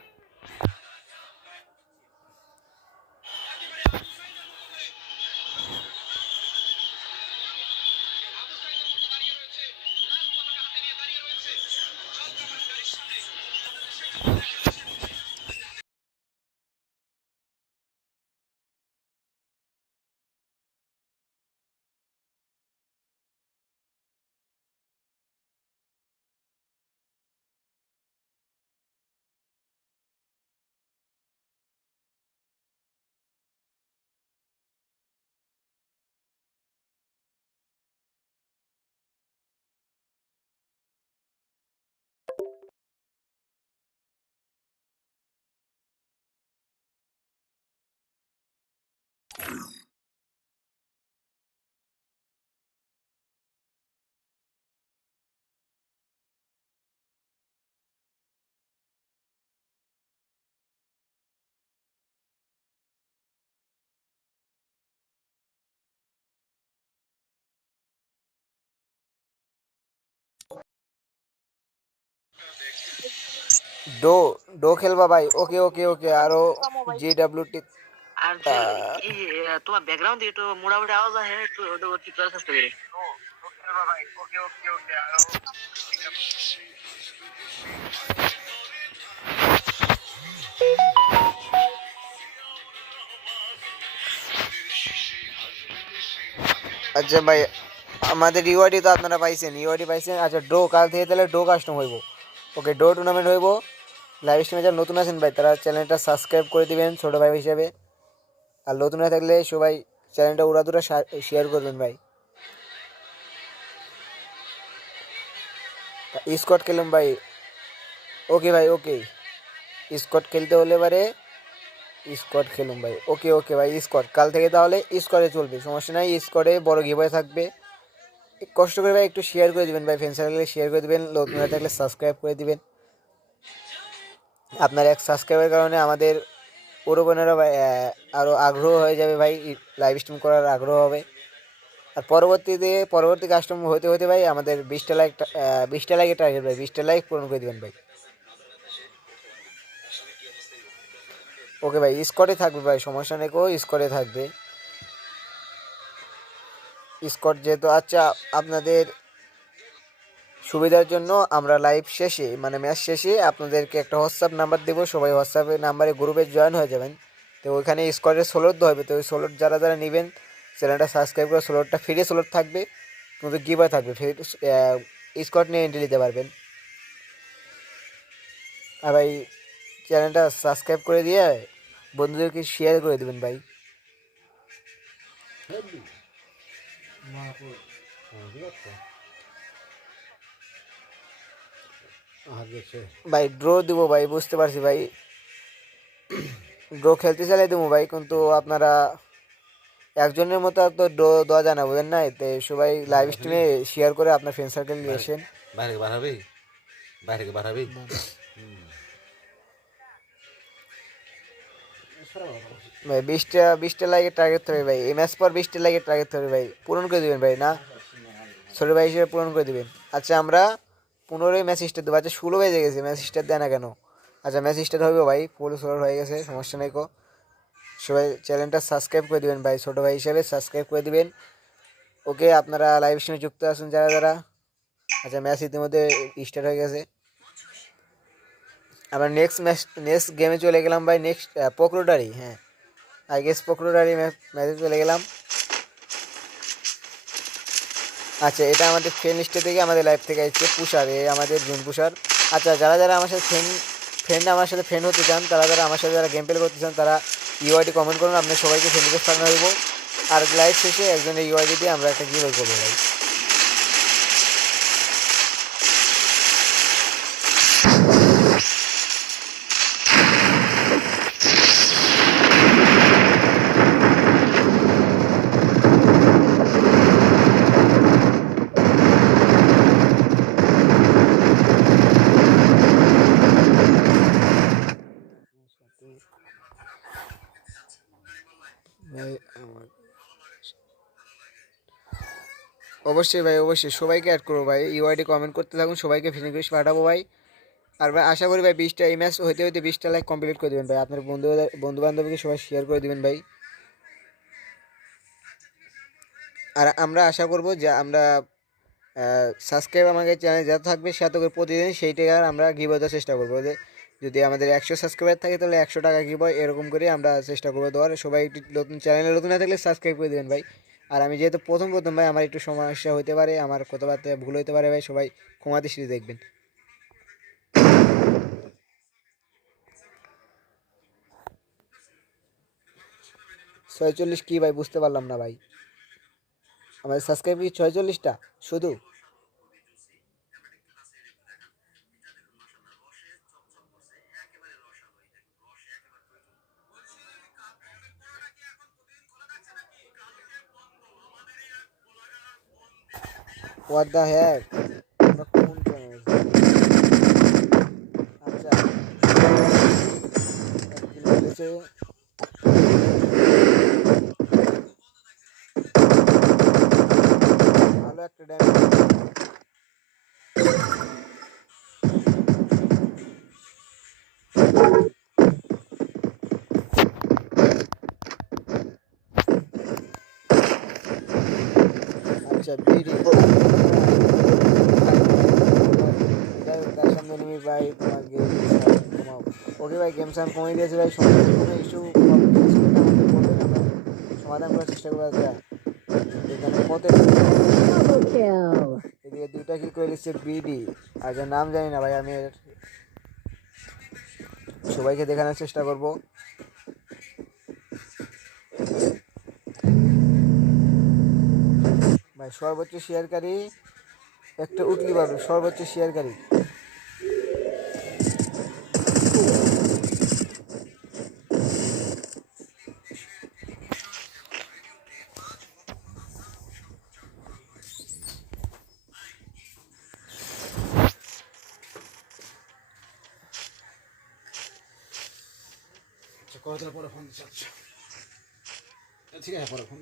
ডো ডো খেলবা ভাই? ওকে ওকে ওকে। আরো JWT আঙ্কেল এই তোমার ব্যাকগ্রাউন্ড একটু মোটামুটি আওয়াজ হয়, একটু ওটা ঠিক করার চেষ্টা করি। ভাই, ওকে ওকে ওকে। আরো আচ্ছা ভাই, আমাদের ইউআইডি তো আপনারা পাইছেন, আচ্ছা ডো কাল থেকে তাহলে ডো কাস্টম হইব। ওকে, ডো টুর্নামেন্ট হইব। লাইভ স্ট্রিমে যারা নতুন আছেন ভাই তারা চ্যানেলটা সাবস্ক্রাইব করে দিবেন ছোটো ভাই হিসাবে। আর নতুন হয়ে থাকলে সবাই চ্যানেলটা উড়াদুরা শেয়ার করবেন ভাই। স্কট খেলুন ভাই। ওকে ভাই, ওকে। স্কট খেলতে হলে এবারে স্কট খেলুন ভাই। ওকে ওকে ভাই, স্কট কাল থেকে তাহলে স্কটে চলবে, সমস্যা নাই। স্কটে বড় গিভওয়ে থাকবে। কষ্ট করে ভাই একটু শেয়ার করে দিবেন ভাই, ফ্রেন্ড সার্কেলে শেয়ার করে দিবেন। নতুন হয়ে থাকলে সাবস্ক্রাইব করে দিবেন। আপনার এক সাবস্ক্রাইবের কারণে আমাদের পুরো বোনেরা ভাই আরও আগ্রহ হয়ে যাবে ভাই, লাইভ স্ট্রিম করার আগ্রহ হবে। আর পরবর্তী কাস্টম হতে হতে ভাই আমাদের 20টা লাইকের টার্গেট ভাই, 20টা লাইক পূরণ করে দেবেন ভাই। ওকে ভাই, স্কটে থাকবে ভাই, সমস্যা নেই কো, স্কটে থাকবে। স্কট যেহেতু, আচ্ছা আপনাদের সুবিধার জন্য আমরা লাইভ শেষে মানে ম্যাচ শেষে আপনাদেরকে একটা হোয়াটসঅ্যাপ নাম্বার দেবো, সবাই হোয়াটসঅ্যাপের নাম্বারে গ্রুপে জয়েন হয়ে যাবেন। তো ওইখানে স্কটের সোলোর হবে, তো ওই সোলোর যারা যারা নেবেন চ্যানেলটা সাবস্ক্রাইব করে সোলোরটা ফ্রি সোলোর থাকবে, কিন্তু গিভওয়ে থাকবে, ফ্রি স্কট নিয়ে এন্ট্রি নিতে পারবেন। আর ভাই চ্যানেলটা সাবস্ক্রাইব করে দিয়ে বন্ধুদেরকে শেয়ার করে দেবেন ভাই। ভাই ড্র দিব ভাই, বুঝতে পারছি ভাই, ড্র খেলতে চাইলে দেবো ভাই, কিন্তু আপনারা একজনের মতো তো ড্র দেওয়া যায় না, বুঝেন না? তো সবাই লাইভ স্ট্রিমে শেয়ার করে আপনার ফ্রেন্ড সার্কেল নিয়ে এসেন। বাইরে বাড়াবি, বাইরে বাড়াবি। ভাই 20টা লাইকের টার্গেট থাকবে ভাই, এই ম্যাচ পর 20টা লাইকের টার্গেট থাকবে ভাই, পূরণ করে দেবেন ভাই, না ছোটো ভাই হিসেবে পূরণ করে দেবেন। আচ্ছা আমরা 15 ম্যাচ স্টার দেবো। আচ্ছা 16 বেজে গেছে, ম্যাচ স্টার দেয় না কেন? আচ্ছা ম্যাচ স্টার হবে ভাই, ফুল সোলার হয়ে গেছে, সমস্যা নেই কো। সবাই চ্যানেলটা সাবস্ক্রাইব করে দিবেন ভাই, ছোটো ভাই হিসেবে সাবস্ক্রাইব করে দিবেন। ওকে, আপনারা লাইভ স্ট্রিমে যুক্ত আছেন যারা যারা। আচ্ছা, ম্যাচ ইতিমধ্যে স্টার্ট হয়ে গেছে। আমরা নেক্সট গেমে চলে গেলাম ভাই। নেক্সট পকরোডারি, হ্যাঁ আই গেস পকরোডারি ম্যাচে চলে গেলাম। আচ্ছা, এটা আমাদের ফ্রেন্ড লিস্টে থেকে আমাদের লাইভ থেকে আসছে পুষার, এ আমাদের জুন পুষার। আচ্ছা, যারা যারা আমার সাথে আমার সাথে ফ্রেন্ড হতে চান, তারা যারা আমার সাথে যারা গেম প্লে করতে চান, তারা ইউআইডি কমেন্ট করুন, আপনার সবাইকে ফ্রেন্ড রিকোয়েস্ট পাঠানো দেবো। আর লাইভ শেষে একজনের ইউআইডি দিয়ে আমরা একটা গিভওয়ে করবো ভাই। অবশ্যই ভাই, অবশ্যই সবাইকে অ্যাড করবো ভাই, ইউআইডি কমেন্ট করতে থাকুন, সবাইকে ফ্রেন্ড রিকোয়েস্ট পাঠাবো ভাই। আর ভাই আশা করি ভাই 20টা এই ম্যাচ হইতে হইতে 20টা লাইক কমপ্লিট করে দেবেন ভাই। আপনার বন্ধু বান্ধবীকে সবাই শেয়ার করে দেবেন ভাই। আর আমরা আশা করবো যে আমরা সাবস্ক্রাইব আমাদের চ্যানেল যা থাকবে সে করে প্রতিদিন সেই টাকার আমরা গিভওয়ে দেওয়ার চেষ্টা করবো। যে যদি আমাদের 100 সাবস্ক্রাইবার থাকে তাহলে 100 টাকা গিভওয়ে এরকম করে আমরা চেষ্টা করবো দেওয়ার। সবাই একটু চ্যানেলে নতুন না থাকলে সাবস্ক্রাইব করে দেবেন ভাই। আর আমি যেহেতু প্রথম ভাই, আমার একটু সমস্যা হতে পারে, আমার কথাবার্তা ভুল হতে পারে ভাই, সবাই ক্ষমা দৃষ্টিতে দেখবেন। 46 কি ভাই, বুঝতে পারলাম না ভাই। আমাদের সাবস্ক্রাইব কি 46টা শুধু? হোয়াট দ্য হ্যাক, আমরা কোন চ্যানেল? আচ্ছা, কি বলেছে? ভালো একটা ড্যামেজ। আচ্ছা, বিডি তার সামনে নেমে ভাই তোমার গেম কমাও। ওকে ভাই, গেম সাম কমিয়ে দিয়েছে ভাই। সমস্যা কোনো ইস্যু বলবেন, আমরা সমাধান করার চেষ্টা করবো। আচ্ছা, এখানে কত এদিকে 2টা কিল করে দিচ্ছে বিডি। আর যার নাম জানি না ভাই, আমি সবাইকে দেখানোর চেষ্টা করব। ভাই সর্বোচ্চ শেয়ারকারী একটা উঠলি পারবে, সর্বোচ্চ শেয়ারকারী। কতদিন পরে ফোন দিচ্ছ? ঠিক আছে, পরে ফোন।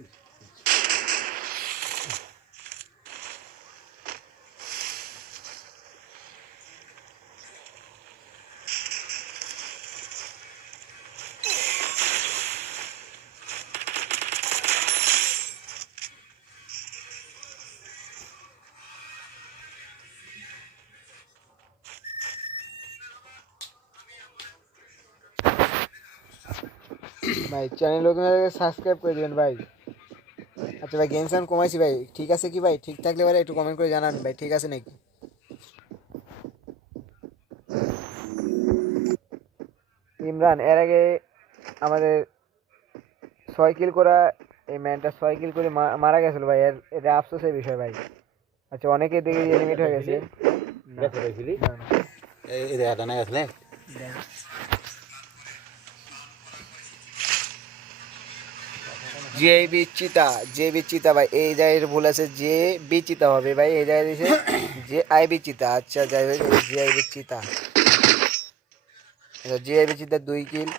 ভাই চ্যানেল নতুন হলে সাবস্ক্রাইব করে দেবেন ভাই। আচ্ছা ভাই, গেম সাউন্ড কমাইছি ভাই, ঠিক আছে কি ভাই? ঠিক থাকলে ভাই একটু কমেন্ট করে জানান ভাই, ঠিক আছে নাকি? ইমরান, এর আগে আমাদের 6 কিল করা এই ম্যানটা 6 কিল করে মারা গেছিল ভাই। এটা আফসোসের বিষয় ভাই। আচ্ছা, অনেকে দেখে এলিমিট হয়ে গেছে। এই দেখা না গেছে। যে বিচিতা ভাই, এই জায়গায় ভুল আছে, যে বিচিতা হবে ভাই, এই জায়গায় দিয়েছে যে আই বিচিতা। আচ্ছা যাই হোক, যে আই বিচিতা, যে আই বিচিতা 2 কিল।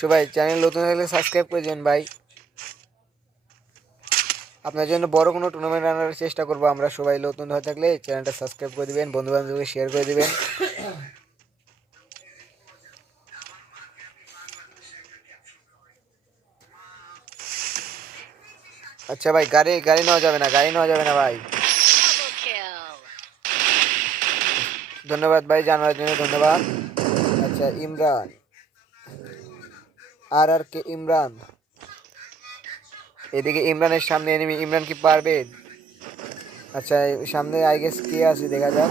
সবাই চ্যানেল নতুন হলে সাবস্ক্রাইব করে দেন ভাই। আপনার জন্য বড় কোনো টুর্নামেন্ট আনার চেষ্টা করবো আমরা। সবাই নতুন হয়ে থাকলে চ্যানেলটা সাবস্ক্রাইব করে দিবেন, বন্ধু বান্ধবকে শেয়ার করে দিবেন। আচ্ছা ভাই, গাড়ি গাড়ি নেওয়া যাবে না, গাড়ি নেওয়া যাবে না ভাই। ধন্যবাদ ভাই, জানার জন্য ধন্যবাদ। আচ্ছা ইমরান, আর কে ইমরান, এদিকে ইমরানের সামনে এনিমি। ইমরান কি পারবেন? আচ্ছা সামনে আই গেস কে আছে দেখা যাক।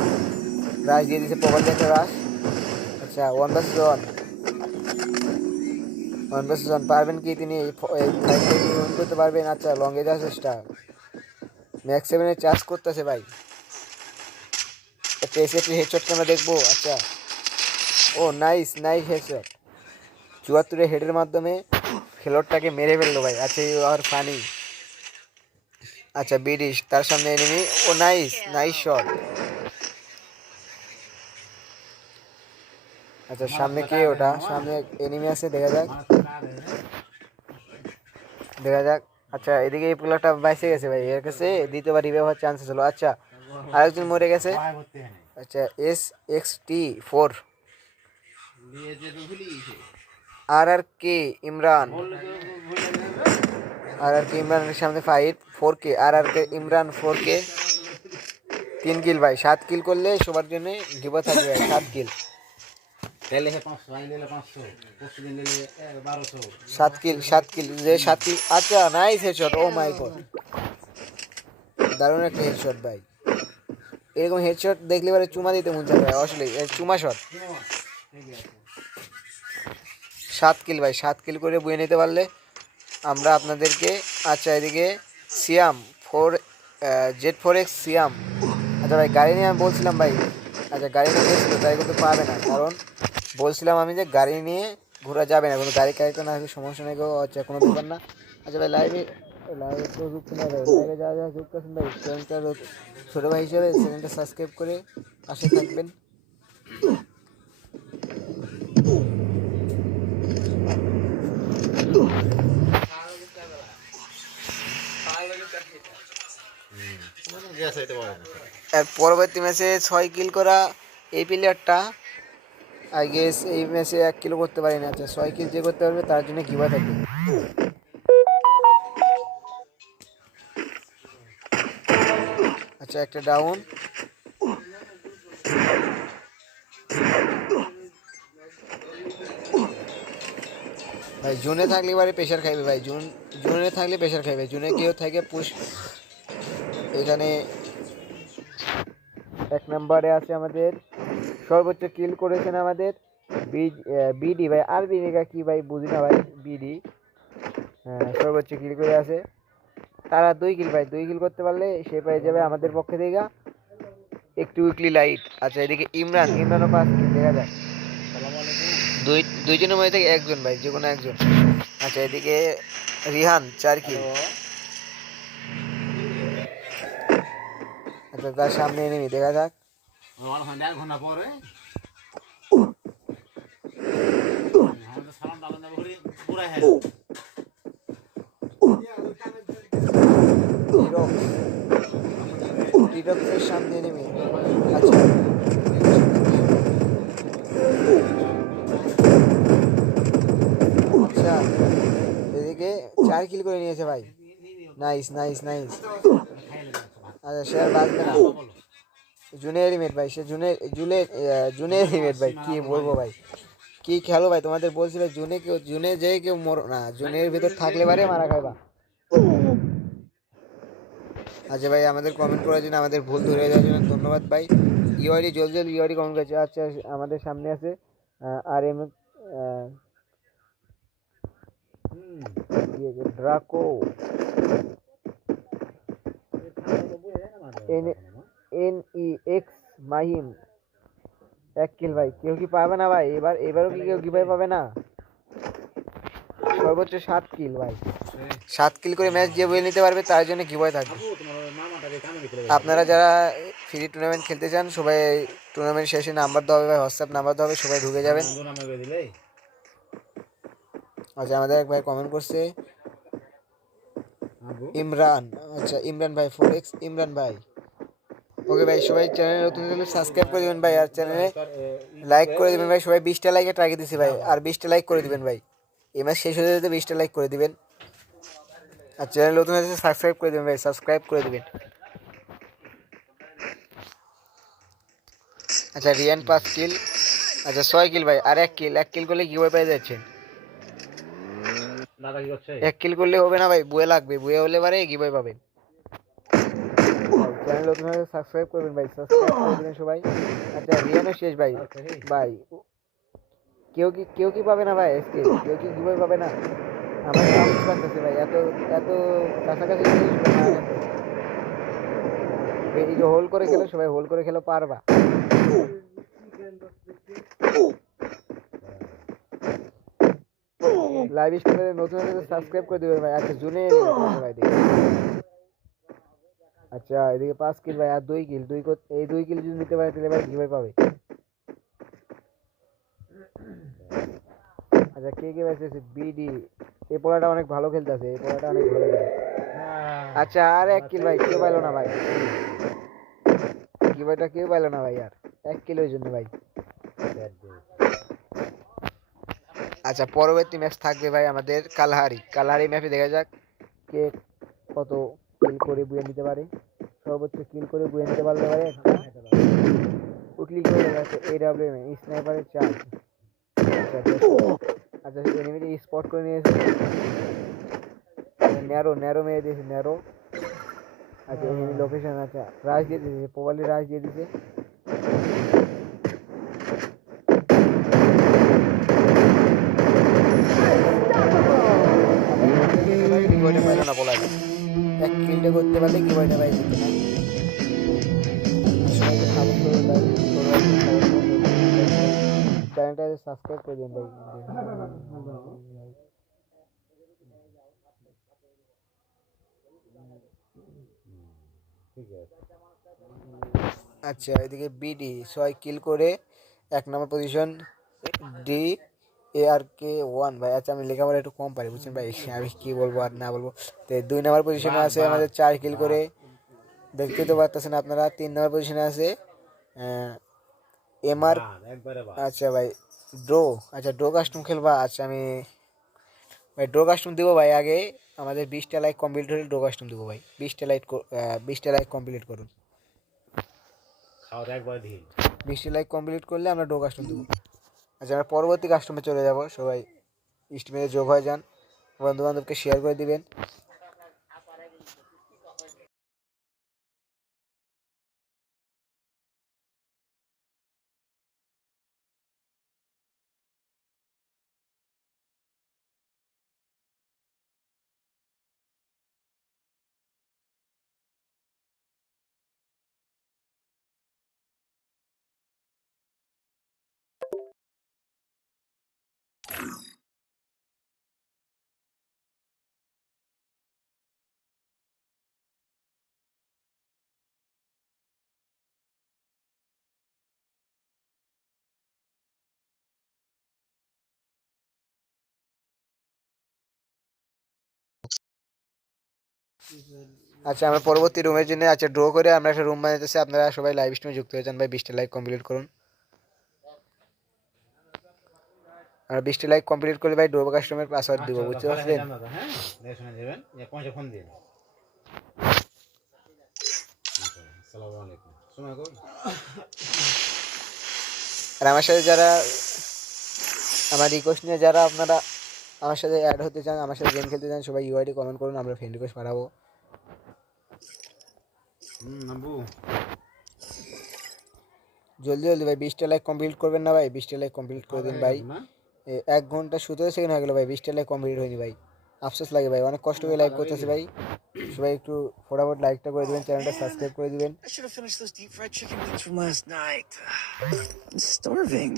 রাশ দিয়ে দিছে, পকেট দেখে রাশ। আচ্ছা 1 vs 1, 1 vs 1 পারবেন কি তিনি? এই ফাইটটা কি উইন করতে পারবেন? আচ্ছা লঙ্গে যাওয়ার চেষ্টা, ম্যাক্স 7 চার্জ করতেছে ভাই। একটা এসে হেডশটকে আমরা দেখবো। আচ্ছা ও নাইস নাইস হেডশট, 74 হেডের মাধ্যমে খেলোয়াড়টাকে মেরে ফেললো ভাই। আচ্ছা ইউ আর ফানি। আচ্ছা বিডিশ, তার সামনে এনিমি। ও নাইস নাইস শট। আচ্ছা সামনে কে ওটা? সামনে এনিমি আছে, দেখা যাক দেখা যাক। আচ্ছা এদিকে এই পোলাটা বাইসে গেছে ভাই, এর কাছে দ্বিতীয়বার রিভাইভ হওয়ার চান্সেস হলো। আচ্ছা আরেকজন মরে গেছে। আচ্ছা SXT4 RRK ইমরান, RRK ইমরানের সামনে fight. 4K RRK Imran 4K 3 কিল ভাই। 7 কিল করলে সবার জন্য গিভা থাকবে ভাই, 7 কিল। 7 কিল 7 কিল যে 7 কিল। আচ্ছা নাইস হেডশট, ও মাই গড, দারুণ একটা হেডশট ভাই। এরকম হেডশট দেখলে পরে চুমা দিতে মন চায় ভাই, আসলে চুমা শট। 7 কিল ভাই, 7 কিল করে বয়ে নিতে পারলে আমরা আপনাদেরকে। আচ্ছা এদিকে সিয়াম 4 Z4X সিয়াম। আচ্ছা ভাই গাড়ি নিয়ে আমি বলছিলাম ভাই, আচ্ছা গাড়ি নিয়ে গেছিল তাই কিন্তু পাবে না, কারণ বলছিলাম আমি যে গাড়ি নিয়ে ঘোরা যাবে না, কোনো গাড়ি ক্যারেক্টার না আসলে সমস্যা নেই গো। আচ্ছা কোনো ব্যাপার না। আচ্ছা ভাই লাইভে লাইভে তো যুক্ত না ভাই, লাইভে যাওয়া যাওয়া যুক্ত আছেন ভাই, চ্যানেলটা ছোটো ভাই হিসেবে চ্যানেলটা সাবস্ক্রাইব করে পাশে থাকবেন। আর পরবর্তী ম্যাচে 6 কিল করা এই প্লেয়ারটা আই গেস এই ম্যাচে 1 কিলো করতে পারি না। আচ্ছা 6 কিল যে করতে পারবে তার জন্য গিভা থাকবে। আচ্ছা একটা ডাউন। ভাই জুনে থাকলে এবারে প্রেশার খাইবে ভাই, জুনে থাকলে প্রেশার খাইবে। জুনে কেউ থাকে পুশ। এখানে 1 নম্বরে আছে আমাদের, সর্বোচ্চ কিল করেছেন আমাদের বিডি ভাই। আর বিডিকা কি ভাই বুঝি না ভাই, বিডি সর্বোচ্চ কিল করে আছে। তারা 2 কিল ভাই, 2 কিল করতে পারলে সে পেয়ে যাবে আমাদের পক্ষে থেকে একটু উইকলি লাইট। আচ্ছা এদিকে ইমরানও 5 কিল, দেখা যায় দুইজনের মধ্যে থেকে একজন ভাই, যে কোনো একজন। আচ্ছা এদিকে রিহান 4 কিল। আচ্ছা তার সামনে এনিমি, দেখা যাক। টিরক্সের সামনে এনিমি। আচ্ছা আচ্ছা এদিকে 4 কিল করে নিয়েছে ভাই, নাইস নাইস নাইস। আচ্ছা সে আর বাঁচবে না, জুনের এলিমেট ভাই, সে জুনের এলিমেট ভাই, কি বলবো ভাই, কি খেলো ভাই। তোমাদের বলছিল জুনে যে কেউ মর না, জুনের ভিতর থাকলে পারে মারা খাইবা। আচ্ছা ভাই আমাদের কমেন্ট করার জন্য, আমাদের ভুল ধরে যাওয়ার জন্য ধন্যবাদ ভাই। ইউআইডি জলদি ইউআইডি কমেন্ট করেছে। আচ্ছা আমাদের সামনে আছে RM ড্রাকো NEX মাহিম 1 কিল ভাই। কেউ কি পাবে না ভাই? এবারও কি কেউ ভাই পাবে না? সর্বোচ্চ 7 কিল ভাই, 7 কিল করে ম্যাচ যে বয়ে নিতে পারবে তার জন্য গিভওয়ে থাকবে। আপনারা যারা ফ্রি টুর্নামেন্ট খেলতে চান সবাই টুর্নামেন্ট শেষে নাম্বার দেওয়া হবে ভাই, হোয়াটসঅ্যাপ নাম্বার দেওয়া হবে, সবাই ঢুকে যাবেন। আচ্ছা আমাদের এক ভাই কমেন্ট করছে ইমরান, আচ্ছা ইমরান ভাই 4x ইমরান ভাই। ওকে ভাই, সবাই চ্যানেলে নতুন হলে সাবস্ক্রাইব করে দিবেন ভাই, আর চ্যানেলে লাইক করে দিবেন ভাই। সবাই 20টা লাইকে টার্গেট দিছি ভাই, আর 20টা লাইক করে দিবেন ভাই। এই মাস শেষ হয়ে যেতে 20টা লাইক করে দিবেন, আর চ্যানেল নতুন হলে সাবস্ক্রাইব করে দিবেন ভাই, সাবস্ক্রাইব করে দিবেন। আচ্ছা রিয়ান 5 কিল, আচ্ছা 6 কিল ভাই, আর 1 কিল করলে গিভওয়ে পেয়ে যাচ্ছেন। দাদা কি করছে? 1 কিল করলে হবে না ভাই, বুয়ে লাগবে, বুয়ে হলে পারে গিভওয়ে পাবেন। চ্যানেল নতুন হলে সাবস্ক্রাইব করবেন ভাই, সাবস্ক্রাইব করে দিবেন সবাই। আচ্ছা রিয়ানও শেষ ভাই, ভাই কেউ কি পাবে না ভাই, আজকে কেউ কি গিভওয়ে পাবে না? আমার তো আমিষ পাচ্ছে ভাই, এত এত কাছাকাছি জিনিস না এত। এই যে হোল করে খেলো সবাই, হোল করে খেলো পারবা। লাইভ স্ট্রিমে নতুন হলে সাবস্ক্রাইব করে দিবেন ভাই। আচ্ছা জুনে ভাই দেখি। আচ্ছা এদিকে 5 কিল ভাই, আর 2 কিল, এই 2 কিল যদি নিতে পারে তাহলে ভাই গিভওয়ে পাবে। আচ্ছা কে পাইছে? বিডি, এই পোলাটা অনেক ভালো খেলতেছে, এই পোলাটা অনেক ভালো খেলে। আচ্ছা আর 1 কিল ভাই, কেউ পাইলো না ভাই, গিভওয়েটা কেউ পাইলো না ভাই, আর 1 কিলের জন্য ভাই। আচ্ছা পরবর্তী ম্যাচ থাকবে ভাই আমাদের কালহারি ম্যাপে, দেখা যাক কে কত কিল করে বুয়ে নিতে পারে। সর্বোচ্চ কিল করে বুয়ে নিতে পারলে পারে একটা উইকলি করে যাচ্ছে AWM স্নাইপারের 4। আচ্ছা আচ্ছা এনিমিটি স্পট করে নিয়েছে, ন্যারো মেরে দিয়েছে ন্যারো। আচ্ছা এনিমি লোকেশন, আচ্ছা রাশ দিয়ে দিয়েছে, প্রবালি রাশ দিয়ে দিয়েছে। গিভওয়েটা পাইলো না পোলাটা, 1 কিলটা করতে পারলে গিভওয়েটা পাই যেত না। সবাইকে সাপোর্ট করবেন ভাই, চ্যানেলটা সাবস্ক্রাইব করে দিন ভাই। আচ্ছা এদিকে বিডি 6 কিল করে 1 নম্বর পজিশন, ডি ARK 1 ভাই। আচ্ছা আমি লেখাপড়া একটু কম পারি বুঝছেন ভাই, আমি কি বলবো আর না বলবো। তো 2 নম্বর পজিশনে আছে আমাদের 4 কিল করে, দেখতে তো পারতেছেন আপনারা। 3 নম্বর পজিশনে আছে MR। আচ্ছা ভাই ড্রো, আচ্ছা ড্রো কাস্টম খেলবা। আচ্ছা আমি ভাই ড্রো কাস্টম দিব ভাই, আগে আমাদের 20টা লাইক কমপ্লিট হলে ড্রো কাস্টম দিব ভাই। 20টা লাইক কমপ্লিট করুন, 20টা লাইক কমপ্লিট করলে আমরা ড্রো কাস্টম দেবো। আচ্ছা আমরা পরবর্তী কাস্টমে চলে যাব, সবাই স্টিমে যোগ হয়ে যান, বন্ধু বান্ধবকে শেয়ার করে দিবেন। আচ্ছা আমরা পরবর্তী রুমের জন্য আচ্ছা ড্র করে আমরা একটা রুম বানাইতেছি, আপনারা সবাই লাইভ স্ট্রিমে যুক্ত হয়ে যান ভাই। 20টা লাইক কমপ্লিট করুন, আর 20টা লাইক কমপ্লিট করলে ভাই ড্র কাস্টমের পাসওয়ার্ড দিব, বুঝতে পারছেন? আর আমার সাথে যারা, আমার রিকোয়েস্ট নিয়ে যারা আপনারা আমার সাথে অ্যাড হতে চান, আমার সাথে গেম খেলতে চান, সবাই ইউআইডি কমেন্ট করুন, আমরা ফ্রেন্ড রিকোয়েস্ট পাঠাবো। জলদি ভাই 20টা লাইক কমপ্লিট করবেন না ভাই, 20টা লাইক কমপ্লিট করে দিন ভাই। 1 ঘন্টা 17 সেকেন্ড হয়ে গেল ভাই, 20টা লাইক কমপ্লিট হয়নি ভাই, আফসোস লাগে ভাই, অনেক কষ্ট করে লাইক করতেছি ভাই। সবাই একটু ফটাফট লাইকটা করে দিবেন, চ্যানেলটা সাবস্ক্রাইব করে দিবেন। I should have finished those deep fried chicken wings from last night. I'm starving.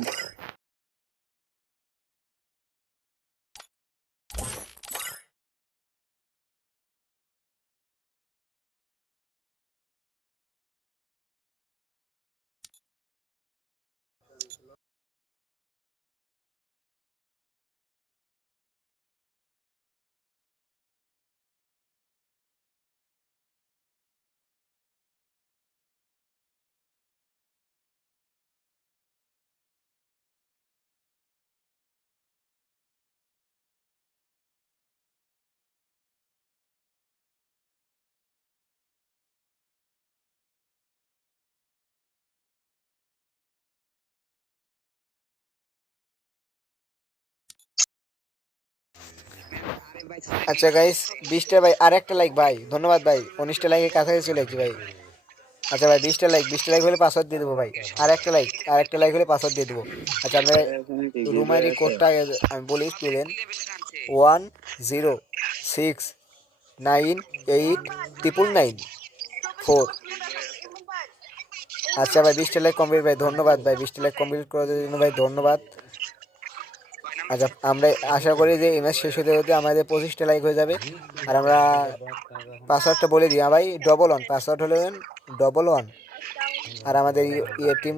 আচ্ছা গাইস 20টা ভাই, আর একটা লাইক ভাই, ধন্যবাদ ভাই, 19টা লাইকের কাছাকাছি চলে এসেছি ভাই। আচ্ছা ভাই 20টা লাইক হলে পাসওয়ার্ড দিয়ে দেবো ভাই। আর একটা লাইক হলে পাসওয়ার্ড দিয়ে দেবো। আচ্ছা আমরা রুম আইডি কোডটা আমি বলি, তুলেন 10698994। আচ্ছা ভাই 20টা লাইক কমপ্লিট ভাই, ধন্যবাদ ভাই, 20টা লাইক কমপ্লিট করার জন্য ভাই ধন্যবাদ। আচ্ছা আমরা আশা করি যে এই ম্যাচ শেষ হতে হতে আমাদের 25টা লাইক হয়ে যাবে। আর আমরা পাসওয়ার্ডটা বলে দিই, ভাই পাসওয়ার্ড হলো 11। আর আমাদের টিম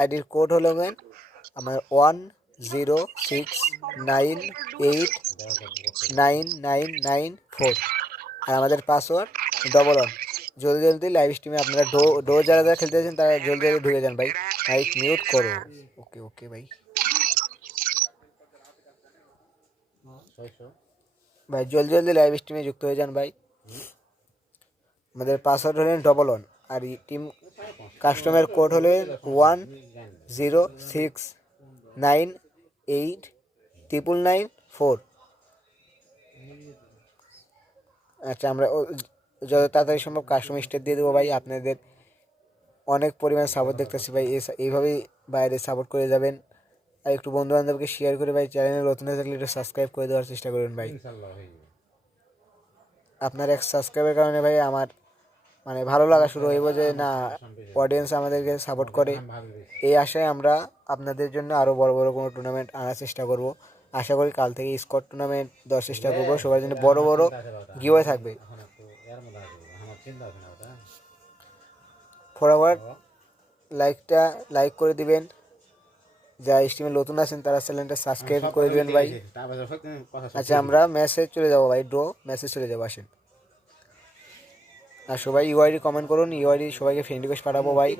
আইডির কোড হলো আমার 10698994। আর আমাদের পাসওয়ার্ড 11। জলদি জলদি লাইভ স্ট্রিমে আপনারা ডো যারা যারা খেলতে চাচ্ছেন তারা জলদি জলদি ঢুকে যান ভাই। মাইক মিউট করো। ওকে ওকে ভাই। ভাই জলদি জলদি লাইভ স্ট্রিমে যুক্ত হয়ে যান ভাই। আমাদের পাসওয়ার্ড হলেন 11। আর টিম কাস্টমার কোড হলেন 10698994। আচ্ছা আমরা যত তাড়াতাড়ি সম্ভব কাস্টমার স্টেট দিয়ে দেবো ভাই। আপনাদের অনেক পরিমাণ সাপোর্ট দেখতেছি ভাই, এইভাবেই বাইরে সাপোর্ট করে যাবেন। আর একটু বন্ধু বান্ধবকে শেয়ার করে ভাই, চ্যানেলে নতুন হয়ে থাকলে একটু সাবস্ক্রাইব করে দেওয়ার চেষ্টা করবেন ভাই। আপনার এক সাবস্ক্রাইবের কারণে ভাই আমার মানে ভালো লাগা শুরু হইব যে না, অডিয়েন্স আমাদেরকে সাপোর্ট করে। এই আশায় আমরা আপনাদের জন্য আরও বড় বড় কোনো টুর্নামেন্ট আনার চেষ্টা করব। আশা করি কাল থেকে স্কট টুর্নামেন্ট দেওয়ার চেষ্টা করবো, সবার জন্য বড় বড় গিভওয়ে থাকবে। ফরওয়ার্ড লাইক করে দিবেন, যারা স্ট্রিমে নতুন আছেন তারা চ্যানেলটা সাবস্ক্রাইব করে দিবেন ভাই। আচ্ছা আমরা মেসেজ চলে যাবো ভাই, মেসেজ চলে যাবো, আসেন। আর সবাই ইউআইডি কমেন্ট করুন, ইউআইডি সবাইকে ফ্রেন্ড রিকোয়েস্ট পাঠাবো ভাই।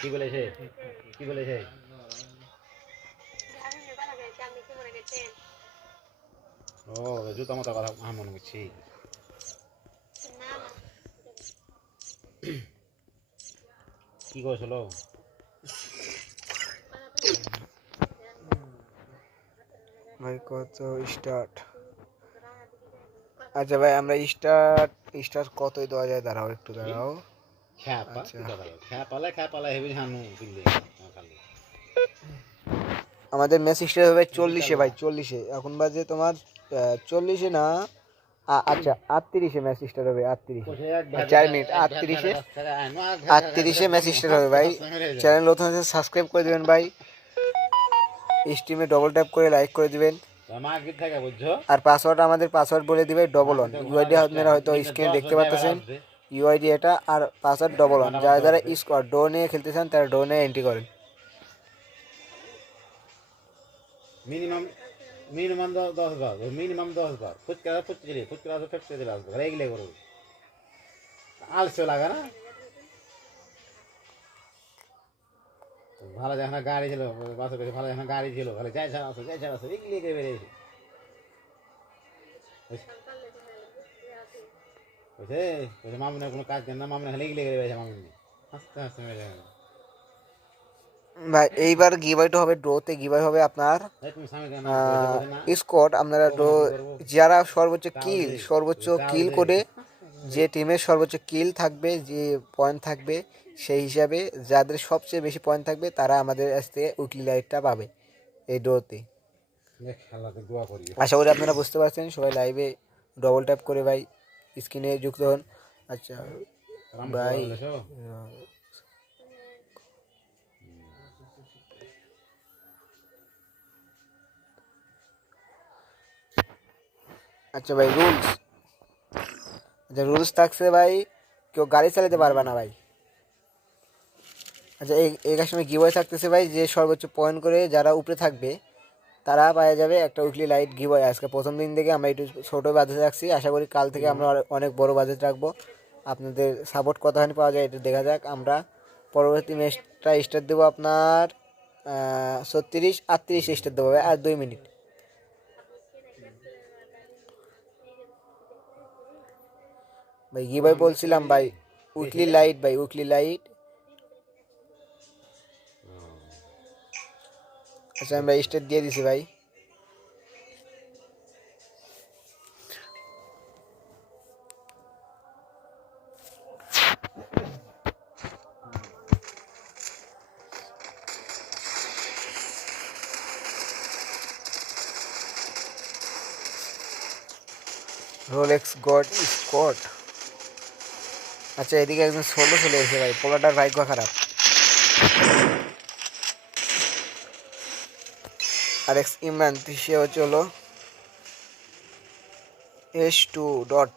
কি বলেছে ও জুতা মতো কথা আমার মনে করছি। কি করেছিল ভাই কত স্টার্ট? আচ্ছা ভাই আমরা স্টার্ট কতই দেওয়া যায়, দাঁড়াও একটু দাঁড়াও। আমাদের ম্যাচ স্টার্ট হবে 40-এ ভাই, 40-এ। এখন বাজে তোমার 40-এ না, আচ্ছা 38-এ ম্যাচ স্টার্ট হবে। 4 মিনিট 38-এ ম্যাচ স্টার্ট হবে ভাই। চ্যানেল নতুন আছে সাবস্ক্রাইব করে দেবেন ভাই, স্ট্রিমে ডবল ট্যাপ করে লাইক করে দিবেন। আর আমাদের পাসওয়ার্ড বলে দিবে 11। ইউআইডি আপনারা হয়তো স্ক্রিনে দেখতে পাচ্ছেন, ইউআইডি এটা। আর পাসওয়ার্ড 11। যারা যারা স্কোয়াড ডো নিয়ে খেলতে চান তারা ডো নিয়ে এন্ট্রি করেন। মিনিমাম 10 বার ফুচকা দিলে আসবে এগুলো করো। আলসে লাগা না ভালো, যখন গাড়ি ছিল বাসের কাছে, ভালো যখন গাড়ি ছিল ভালো, যাই ছাড়া আসো এগুলি বেরিয়েছে। মামুনের কোনো কাজ দেন না, মামুনে খালি এগুলি বেরিয়েছে। মামুনি হাসতে হাসতে মেরে যাবে ভাই। এইবার গিভওয়েটা হবে ড্রোতে, গিভওয়ে হবে আপনার স্কোয়াড। আপনারা ড্রো যারা সর্বোচ্চ কিল করে, যে টিমের সর্বোচ্চ কিল থাকবে, যে পয়েন্ট থাকবে, সেই হিসাবে যাদের সবচেয়ে বেশি পয়েন্ট থাকবে তারা আমাদের কাছ থেকে উইকলি লাইটটা পাবে এই ড্রোতে। আশা করি আপনারা বুঝতে পারছেন। সবাই লাইভে ডবল ট্যাপ করে ভাই স্ক্রিনে যুক্ত হন। আচ্ছা ভাই আচ্ছা ভাই রুলস থাকছে ভাই, কেউ গাড়ি চালাতে পারবে না ভাই। আচ্ছা এই সময় গিভওয়ে থাকতেছে ভাই, যে সর্বোচ্চ পয়েন্ট করে যারা উপরে থাকবে তারা পাওয়া যাবে একটা উইকলি লাইট গিভওয়ে। আজকে প্রথম দিন থেকে আমরা একটু ছোটো বাজেট রাখছি, আশা করি কাল থেকে আমরা অনেক বড় বাজেট রাখবো। আপনাদের সাপোর্ট কতখানি পাওয়া যায় এটা দেখা যাক। আমরা পরবর্তী ম্যাচটা স্টার্ট দেবো আপনার 36-38 স্টার্ট দেবো ভাই, আর 2 মিনিট। ভাই গিভওয়ে বলছিলাম ভাই, উইকলি লাইট ভাই, উইকলি লাইট আচ্ছা আমরা স্টেট দিয়ে দিছি ভাই। Rolex god Scott. আচ্ছা এদিকে একজন সোলো চলে এসেছে ভাই, পোলাটার ভাগ্য খারাপ। আর এক্স ইমরান সে হচ্ছে হলো S2 ডট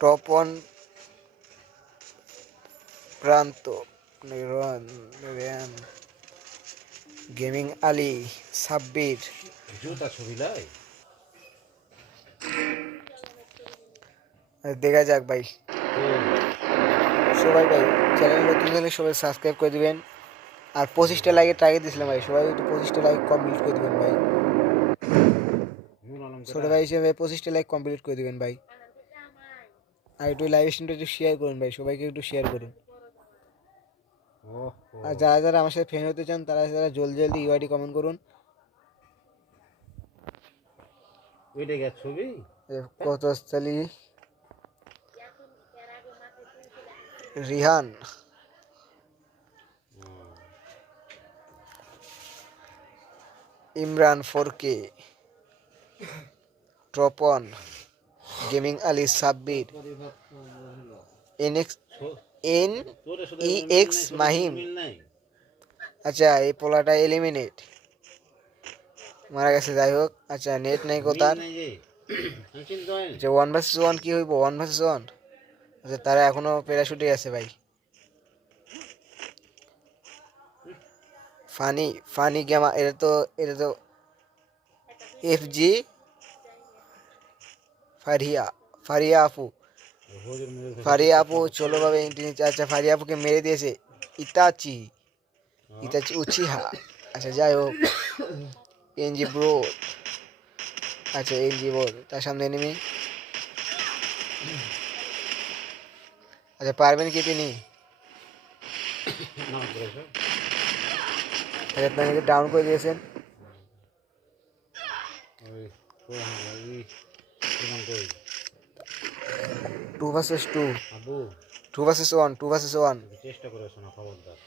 টপ ওয়ান প্রান্ত র্যাম গেমিং আলী সাব্বির। জুতা ছবি লাই দেখা যাক ভাই। সবাই ভাই চ্যানেল নতুন হলে সবাই সাবস্ক্রাইব করে দিবেন। আর 25টা লাইকের টার্গেট দিয়েছিলাম ভাই, সবাই একটু 25টা লাইক কমপ্লিট করে দিবেন ভাই। ছোট ভাই হিসেবে 25টা লাইক কমপ্লিট করে দিবেন ভাই। আর একটু লাইভ স্ট্রিমটা একটু শেয়ার করুন ভাই, সবাইকে একটু শেয়ার করুন। আর যারা যারা আমার সাথে ফ্রেন্ড হতে চান তারা যারা জলদি জলদি ইউআইডি কমেন্ট করুন। ওইটা গেছে ছবি কত সালি Rihan Imran 4K top one gaming Ali Sabbir NEX Mahim. আচ্ছা এই পোলাটা এলিমিনেট মারা গেছে, যাই হোক। আচ্ছা নেট নাই কোথার, যে 1 vs 1 কি হইব 1 vs 1। আচ্ছা তারা এখনো প্যারাশুটে আছে ভাই। ফানি গেম, এটা তো FG ফারিয়া আপু চলো ভাবে ইন্টারনেট। আচ্ছা ফারিয়া আপুকে মেরে দিয়েছে ইতাচি উচিহা। আচ্ছা যাই হোক এনজি ব্রো। আচ্ছা এনজি ব্রো তার সামনে এনিমি। আচ্ছা পারবেন কি তিনি? আচ্ছা ডাউন করে দিয়েছেন। 2 vs 2 2 vs 1 2 vs 1 চেষ্টা করে শোনা খবরদার,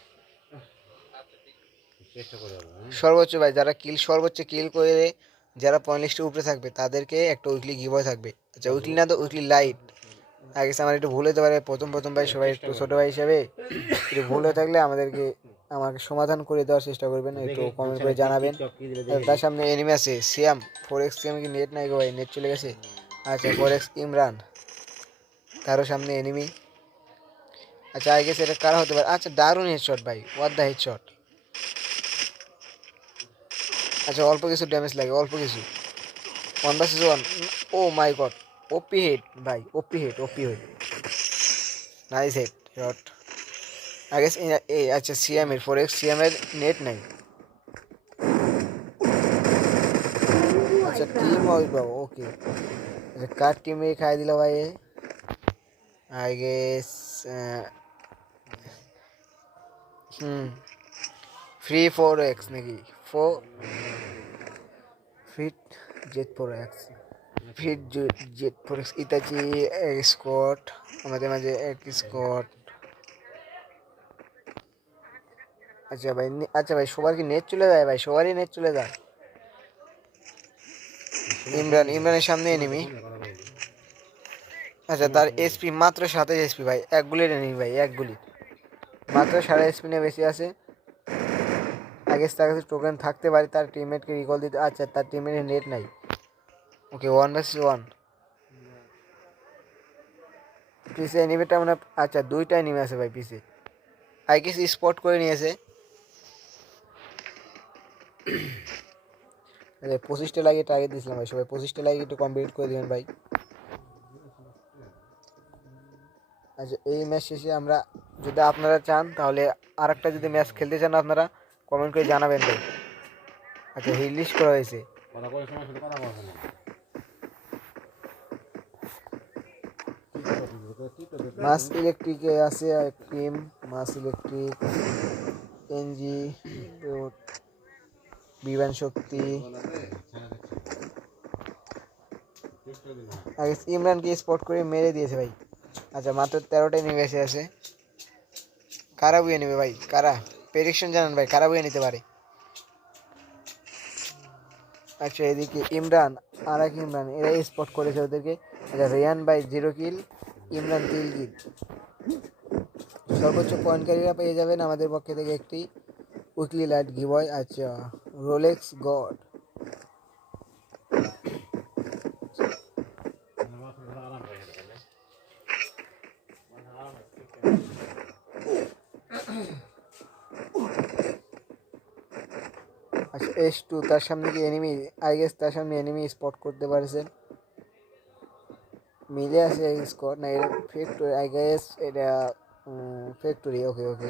চেষ্টা করে সর্বোচ্চ ভাই যারা সর্বোচ্চ কিল করে যারা পয়েন্ট লিস্টের উপরে থাকবে তাদেরকে একটা উইকলি গিভওয়ে থাকবে। আচ্ছা উইকলি না তো উইকলি লাইট। আগে আমার একটু ভুল হতে পারে, প্রথম ভাই সবাই একটু ছোটো ভাই হিসাবে একটু ভুল হয়ে থাকলে আমাকে সমাধান করে দেওয়ার চেষ্টা করবেন, একটু কমেন্ট করে জানাবেন। তার সামনে এনিমি আছে সিয়াম 4x সিয়াম কি নেট নাই গো ভাই, নেট চলে গেছে। আচ্ছা 4x ইমরান তারও সামনে এনিমি। আচ্ছা আই গেস এটা কারা হতে পারে। আচ্ছা দারুণ হেডশট ভাই, হোয়াট দ্য হেডশট। আচ্ছা অল্প কিছু ড্যামেজ লাগে, অল্প কিছু। 1 vs 1 ও মাই গড ওপি হেড ভাই, ওপি হেড নাইস হেড শট। আগে আচ্ছা সিএম এর 4x সিএম এর নেট নাই। আচ্ছা টিম ওকে। আচ্ছা কার টিমে খাই দিল ভাই আই গেস ফ্রি 4x নাকি fit jet 4x fit jet 4x ইতাচি স্কট আমাদের মাঝে এক স্কট। আচ্ছা ভাই সবার কি নেট চলে যায় ভাই, সবারই নেট চলে যায়। ইমরানের সামনে এনিমি। আচ্ছা তার এসপি মাত্র 27 এসপি ভাই, এক গুলির এনিমি ভাই, এক গুলি মাত্র 7.5 এসপি নিয়ে বেশি আছে। আগে তার কাছে টোকেন থাকতে পারে তার টিমমেটকে রিকল দিতে। আচ্ছা তার টিমমেটের নেট নাই। ওকে 1 vs 1 পিসে এনিমিটা মানে। আচ্ছা দুইটা এনিমি আছে ভাই পিসে, আই গেস স্পট করে নিয়েছে। 25টা লাগে টার্গেট দিয়েছিলাম ভাই, সবাই 25টা লাগে একটু কমপ্লিট করে দিবেন ভাই। আচ্ছা এই ম্যাচ শেষে আমরা যদি আপনারা চান তাহলে আরেকটা যদি ম্যাচ খেলতে চান আপনারা কমেন্ট করে জানাবেন ভাই। আচ্ছা হিল লিস্ট করা হয়েছে। মাস ইলেকট্রিকে আছে টিম মাস ইলেকট্রিক এনজি বিমান শক্তি। আগে ইমরানকে স্পট করে মেরে দিয়েছে ভাই। আচ্ছা মাত্র 13টা এনিমি আছে। কারা বুয়ে নেবে ভাই? কারা প্রেডিকশন জানান ভাই, কারা বুয়ে নিতে পারে? আচ্ছা এদিকে ইমরান আর এক ইমরান এরা স্পট করেছে ওদেরকে। আচ্ছা রেয়ান ভাই 0 কিল, ইমরান 3 কিল। সর্বোচ্চ পয়েন্টকারীরা পেয়ে যাবেন আমাদের পক্ষে থেকে একটি উইকলি লাইট গিভওয়ে। আচ্ছা রোলেক্স গড। আচ্ছা S2 তার সামনে কি এনিমি? আই গেস তার সামনে এনিমি স্পট করতে পারছেন। মিলে আছে স্কোর না, এটা ফ্যাক্টরি আই গেস, এটা ফ্যাক্টরি। ওকে ওকে।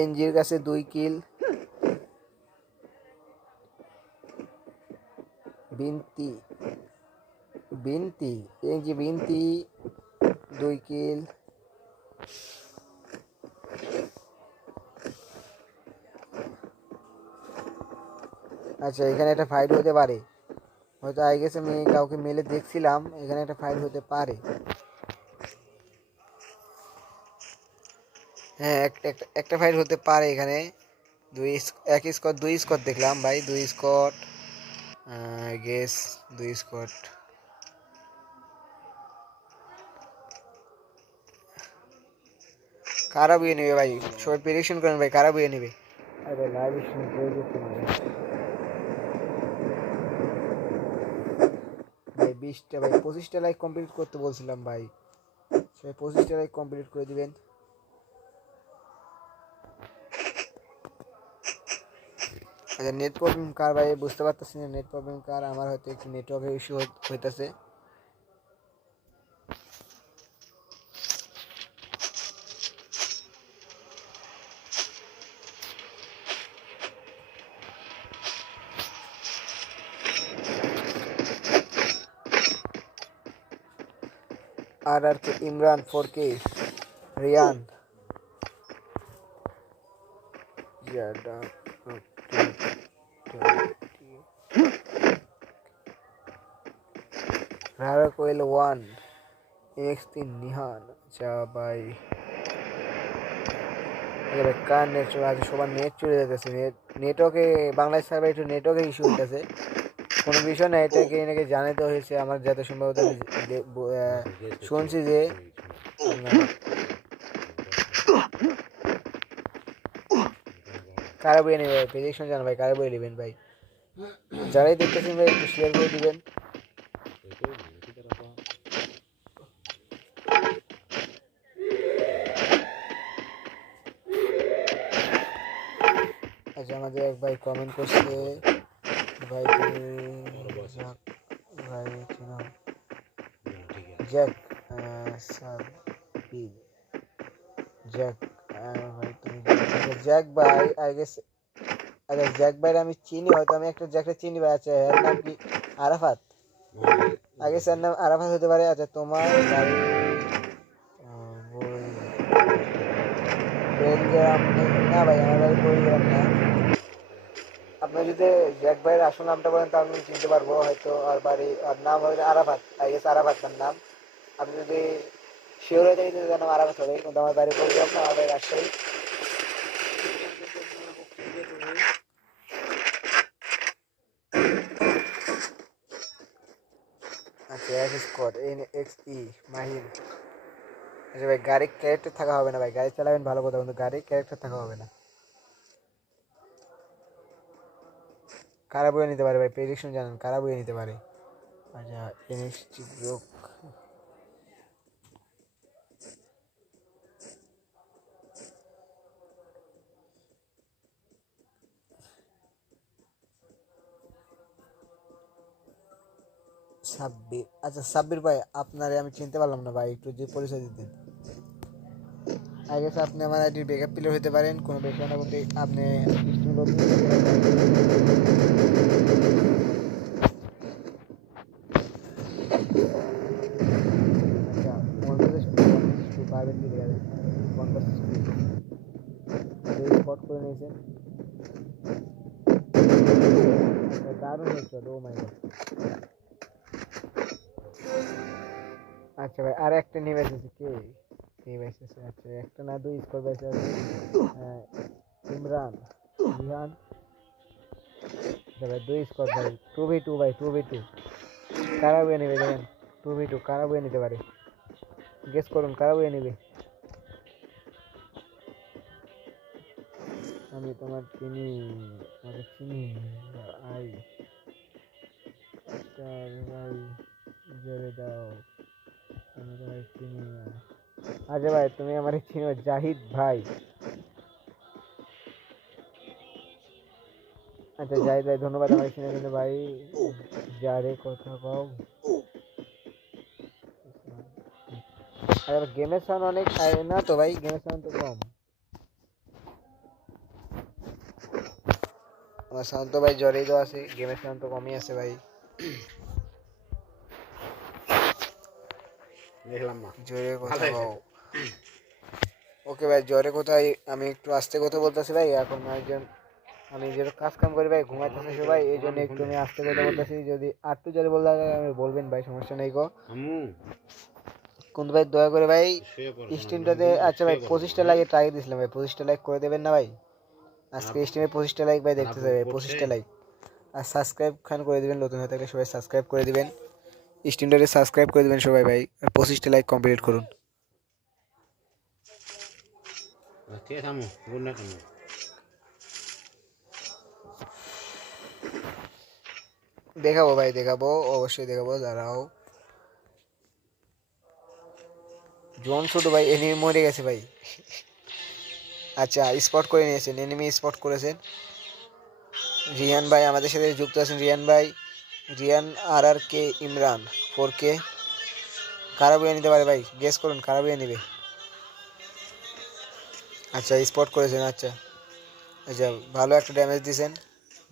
এনজির কাছে 2 কিল। বিনতি এনজি 2 কিল। আচ্ছা এখানে একটা ফাইট হতে পারে, হয়তো আই গেছে আমি কাউকে মেলে দেখছিলাম, এখানে একটা ফাইট হতে পারে। হ্যাঁ একটা ফাইট হতে পারে এখানে। এক স্কোয়াড 2 স্কোয়াড দেখলাম ভাই, 2 স্কোয়াড গেস 2 স্কোয়াড। কারা বুয়ে নেবে ভাই? সবাই প্রেডিকশন করেন ভাই, কারা বুয়ে নেবে? আরে লাইভ স্ট্রিম করে দিতে হবে ভাই। 20টা ভাই, 25টা লাইক কমপ্লিট করতে বলছিলাম ভাই, সবাই 25টা লাইক কমপ্লিট করে দিবেন। আচ্ছা নেট প্রবলেম কার ভাই বুঝতে পারতেছি না, নেট প্রবলেম কার? আমার হয়তো একটু নেটওয়ার্কের ইস্যু হইতেছে। আর কে ইমরান 4K, রিয়ান জাডা রারা কোয়েল 1 X3 নিহান। আচ্ছা ভাই এবারে কার নেট চলে আছে? সবার নেট চলে যাচ্ছে, নেটওয়ার্কে বাংলাদেশ সার্ভার একটু নেটওয়ার্কের ইস্যু হইতেছে। কোনো বিষয় না, এটাকে এনাকে জানাতে হয়েছে আমার যত সম্ভবত শুনছি যে কারা বইয়ে নেবে প্রেডিকশন জানা ভাই, কারা বইয়ে নেবেন ভাই? যারাই দেখতেছেন ভাই একটু শেয়ার করে দিবেন। আচ্ছা আমাদের এক ভাই কমেন্ট করছে, ভাই তুমি ভাই চিনো জ্যাক সাবির জ্যাক ভাই তুমি জ্যাক ভাই আই গেস। আচ্ছা জ্যাক ভাই আমি চিনি, হয়তো আমি একটা জ্যাকটা চিনি ভাই। আচ্ছা এর নাম কি? আরাফাত। আগে স্যার নাম আরাফাত হতে পারে। আচ্ছা তোমার বাড়ি বেলগ্রাম না ভাই, আমার বাড়ি বেলগ্রাম না। আপনি যদি জ্যাক ভাইয়ের আসল নামটা বলেন তাহলে আমি চিনতে পারবো হয়তো। আর বাড়ি আর নাম হবে আরাফাত, আই গেস আরাফাত তার নাম। আপনি যদি শিওর হয়ে থাকেন তার নাম আরাফাত হবে, কিন্তু আমার বাড়ি বেলগ্রাম না, আমার বাড়ি রাজশাহী। আচ্ছা এক স্কোয়াড NXE মাহির। আচ্ছা ভাই গাড়ির ক্যারেক্টার থাকা হবে না ভাই, গাড়ি চালাবেন ভালো কথা, কিন্তু গাড়ির ক্যারেক্টার থাকা হবে না। কারা বয়ে নিতে পারে ভাই? প্রেডিকশন জানান, কারা বয়ে নিতে পারে? আচ্ছা NXT ব্লক। সাব্বির। আচ্ছা সাব্বির ভাই আপনারে আমি চিনতে পারলাম না ভাই, একটু যে পরিচয় দিতেন। আই গেস আপনি আমার আইডির ব্যাকআপ প্লেয়ার হতে পারেন, কোনো বিষয় না, বলতে আপনি নিয়েছেন। আচ্ছা, দারুণ হেডশট, ও মাই গড। আচ্ছা ভাই, আর একটা নিয়ে বেঁচেছে, কে বেঁচেছে? আচ্ছা, একটা না দুই স্কোর বেঁচে আছে। ইমরান, রিহান। আচ্ছা ভাই, দুই স্কোর ভাই, 2v2 ভাই, 2v2। কারা বয়ে নেবে দেখেন, 2v2 কারা বয়ে নিতে পারে? গেস করুন কারা বয়ে নেবে। আমি তোমার চিনি, তোমাকে চিনি আই স্টার ভাই, জোরে দাও, আমি তোমার চিনি না। আচ্ছা ভাই, তুমি আমার চিনো, জাহিদ ভাই। আচ্ছা জাহিদ ভাই, ধন্যবাদ আমার চিনে কিন্তু ভাই। যারে কথা কও। আরে গেমের সাউন্ড অনেক না তো ভাই, গেমের সাউন্ড তো কম। আমার সাউন্ড তো ভাই জোরেই তো আছে, গেমের সাউন্ড তো কমই আছে ভাই। দেখলাম না, জোরে কথা ভালো কও। হয়েছে। ওকে ভাই, জোরে কোথায়, আমি একটু আস্তে কথা বলতেছি ভাই। এখন একজন, আমি যে কাজ কাম করি ভাই, ঘুমাইতেছে সবাই, এই জন্য একটু আমি আস্তে কথা বলতেছি। যদি আর একটু জোরে বলতে আমি বলবেন ভাই, সমস্যা নেই গো। কিন্তু ভাই দয়া করে ভাই স্ট্রিমটাতে, আচ্ছা ভাই 25টা লাইক ট্রাই দিয়েছিলাম ভাই, 25টা লাইক করে দেবেন না ভাই? আজকে স্ট্রিমে 25টা লাইক ভাই দেখতেছে ভাই, 25টা লাইক। আর সাবস্ক্রাইব খান করে দিবেন, নতুন হয়ে থাকলে সবাই সাবস্ক্রাইব করে দিবেন, স্ট্রিমটাতে সাবস্ক্রাইব করে দিবেন সবাই ভাই। আর 25টা লাইক কমপ্লিট করুন। ঠিক আছে, আমু গুড নাইট। দেখাবো ভাই, দেখাবো, অবশ্যই দেখাবো, দাঁড়াও। জন ছোট ভাই, এনিমি মরে গেছে ভাই। আচ্ছা, স্পট করে নিয়েছেন, এনিমি স্পট করেছেন। রিয়ান ভাই আমাদের সাথে যুক্ত আছেন, রিয়ান ভাই, রিয়ান আর কে ইমরান 4K। কারা বইয়ে নিতে পারে ভাই, গেস করুন কারা বইয়ে নিবে। আচ্ছা, স্পট করেছেন। আচ্ছা আচ্ছা, ভালো একটা ড্যামেজ দিয়েছেন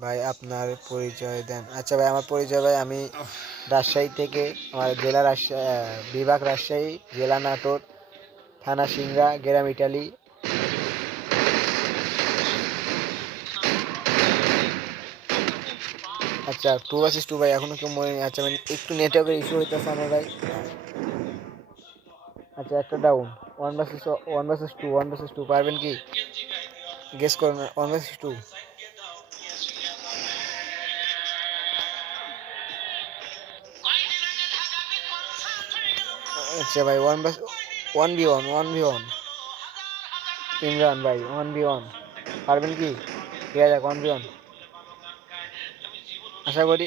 ভাই। আপনার পরিচয় দেন। আচ্ছা ভাই, আমার পরিচয় ভাই, আমি রাজশাহী থেকে, আমার জেলা রাজশাহী, বিভাগ রাজশাহী, জেলা নাটোর, থানা সিংড়া, গ্রাম ইটালি। আচ্ছা, 2 vs 2 ভাই, এখনো কেউ মনে। আচ্ছা ভাই, একটু নেটওয়ার্কের ইস্যু হইতেছে আমার ভাই। আচ্ছা, একটা ডাউন। 1 vs 2 পারবেন কি? গেস করুন, 1 vs 2। আচ্ছা ভাই, 1v1, 1v1। ইমরান ভাই 1v1 পারবেন কি? ঠিক আছে, 1v1 আশা করি।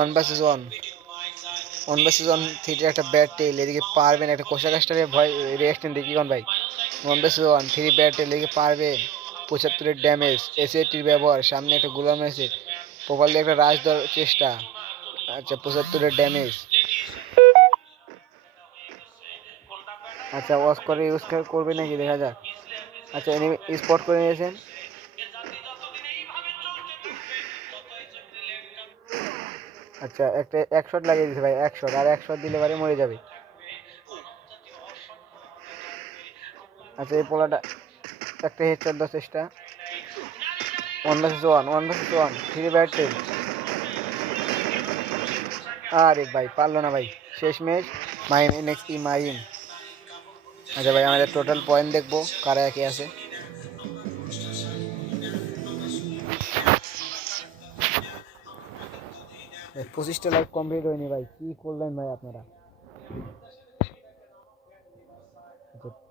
1 vs 1, 1 vs 1 থ্রিটের একটা ব্যাট টেল, এদিকে পারবেন? একটা কোষা কাস্টারের ভয় রিয়াকশন দেখি কোন ভাই। 1 vs 1 3 ব্যাট টেল, এদিকে পারবেন? 75-এর ড্যামেজ, এসএটির ব্যবহার, সামনে একটা গোলাম আছে, প্রপারলি একটা রাশ দেওয়ার চেষ্টা। আচ্ছা, 75-এর ড্যামেজ। আচ্ছা, ওয়াশ করে ইউজ করবে নাকি দেখা যাক। আচ্ছা, এনিমি স্পট করে নিয়েছেন। আচ্ছা, একটা এক শট লাগিয়ে দিয়েছে ভাই, এক শট, আর এক শট দিলে বারে মরে যাবে। আচ্ছা, এই পোলাটা একটা হেডশট দেওয়ার চেষ্টা। 1 vs 1, 1 vs 1 থ্রি ব্যাট টেল। আরে ভাই, পারলো না ভাই, শেষ ম্যাচ। মাহিম নেক্সট মাহিম। আচ্ছা ভাই, আমাদের টোটাল পয়েন্ট দেখবো কারা একে আছে। ভাই 25টা লাইক কমপ্লিট হয়নি ভাই, কি করলেন ভাই আপনারা?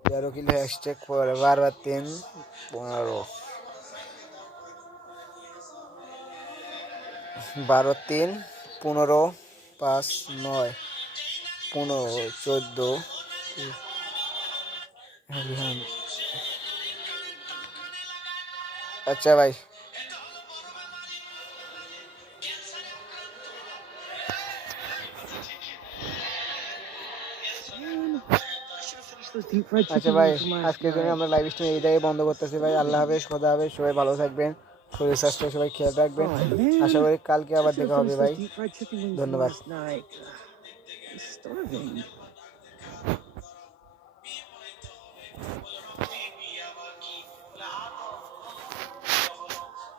13 কিলো হ্যাশট্যাগ পরে 12 3 15 12 3 15 5 9 15 14। আচ্ছা ভাই, আচ্ছা ভাই, আজকের জন্য আমরা লাইভ স্ট্রিম এই জায়গায় বন্ধ করতেছি ভাই। আল্লাহ হাফেজ, খোদা হাফেজ, সবাই ভালো থাকবেন, শরীর স্বাস্থ্য সবাই খেয়াল রাখবেন। আশা করি কালকে আবার দেখা হবে ভাই, ধন্যবাদ।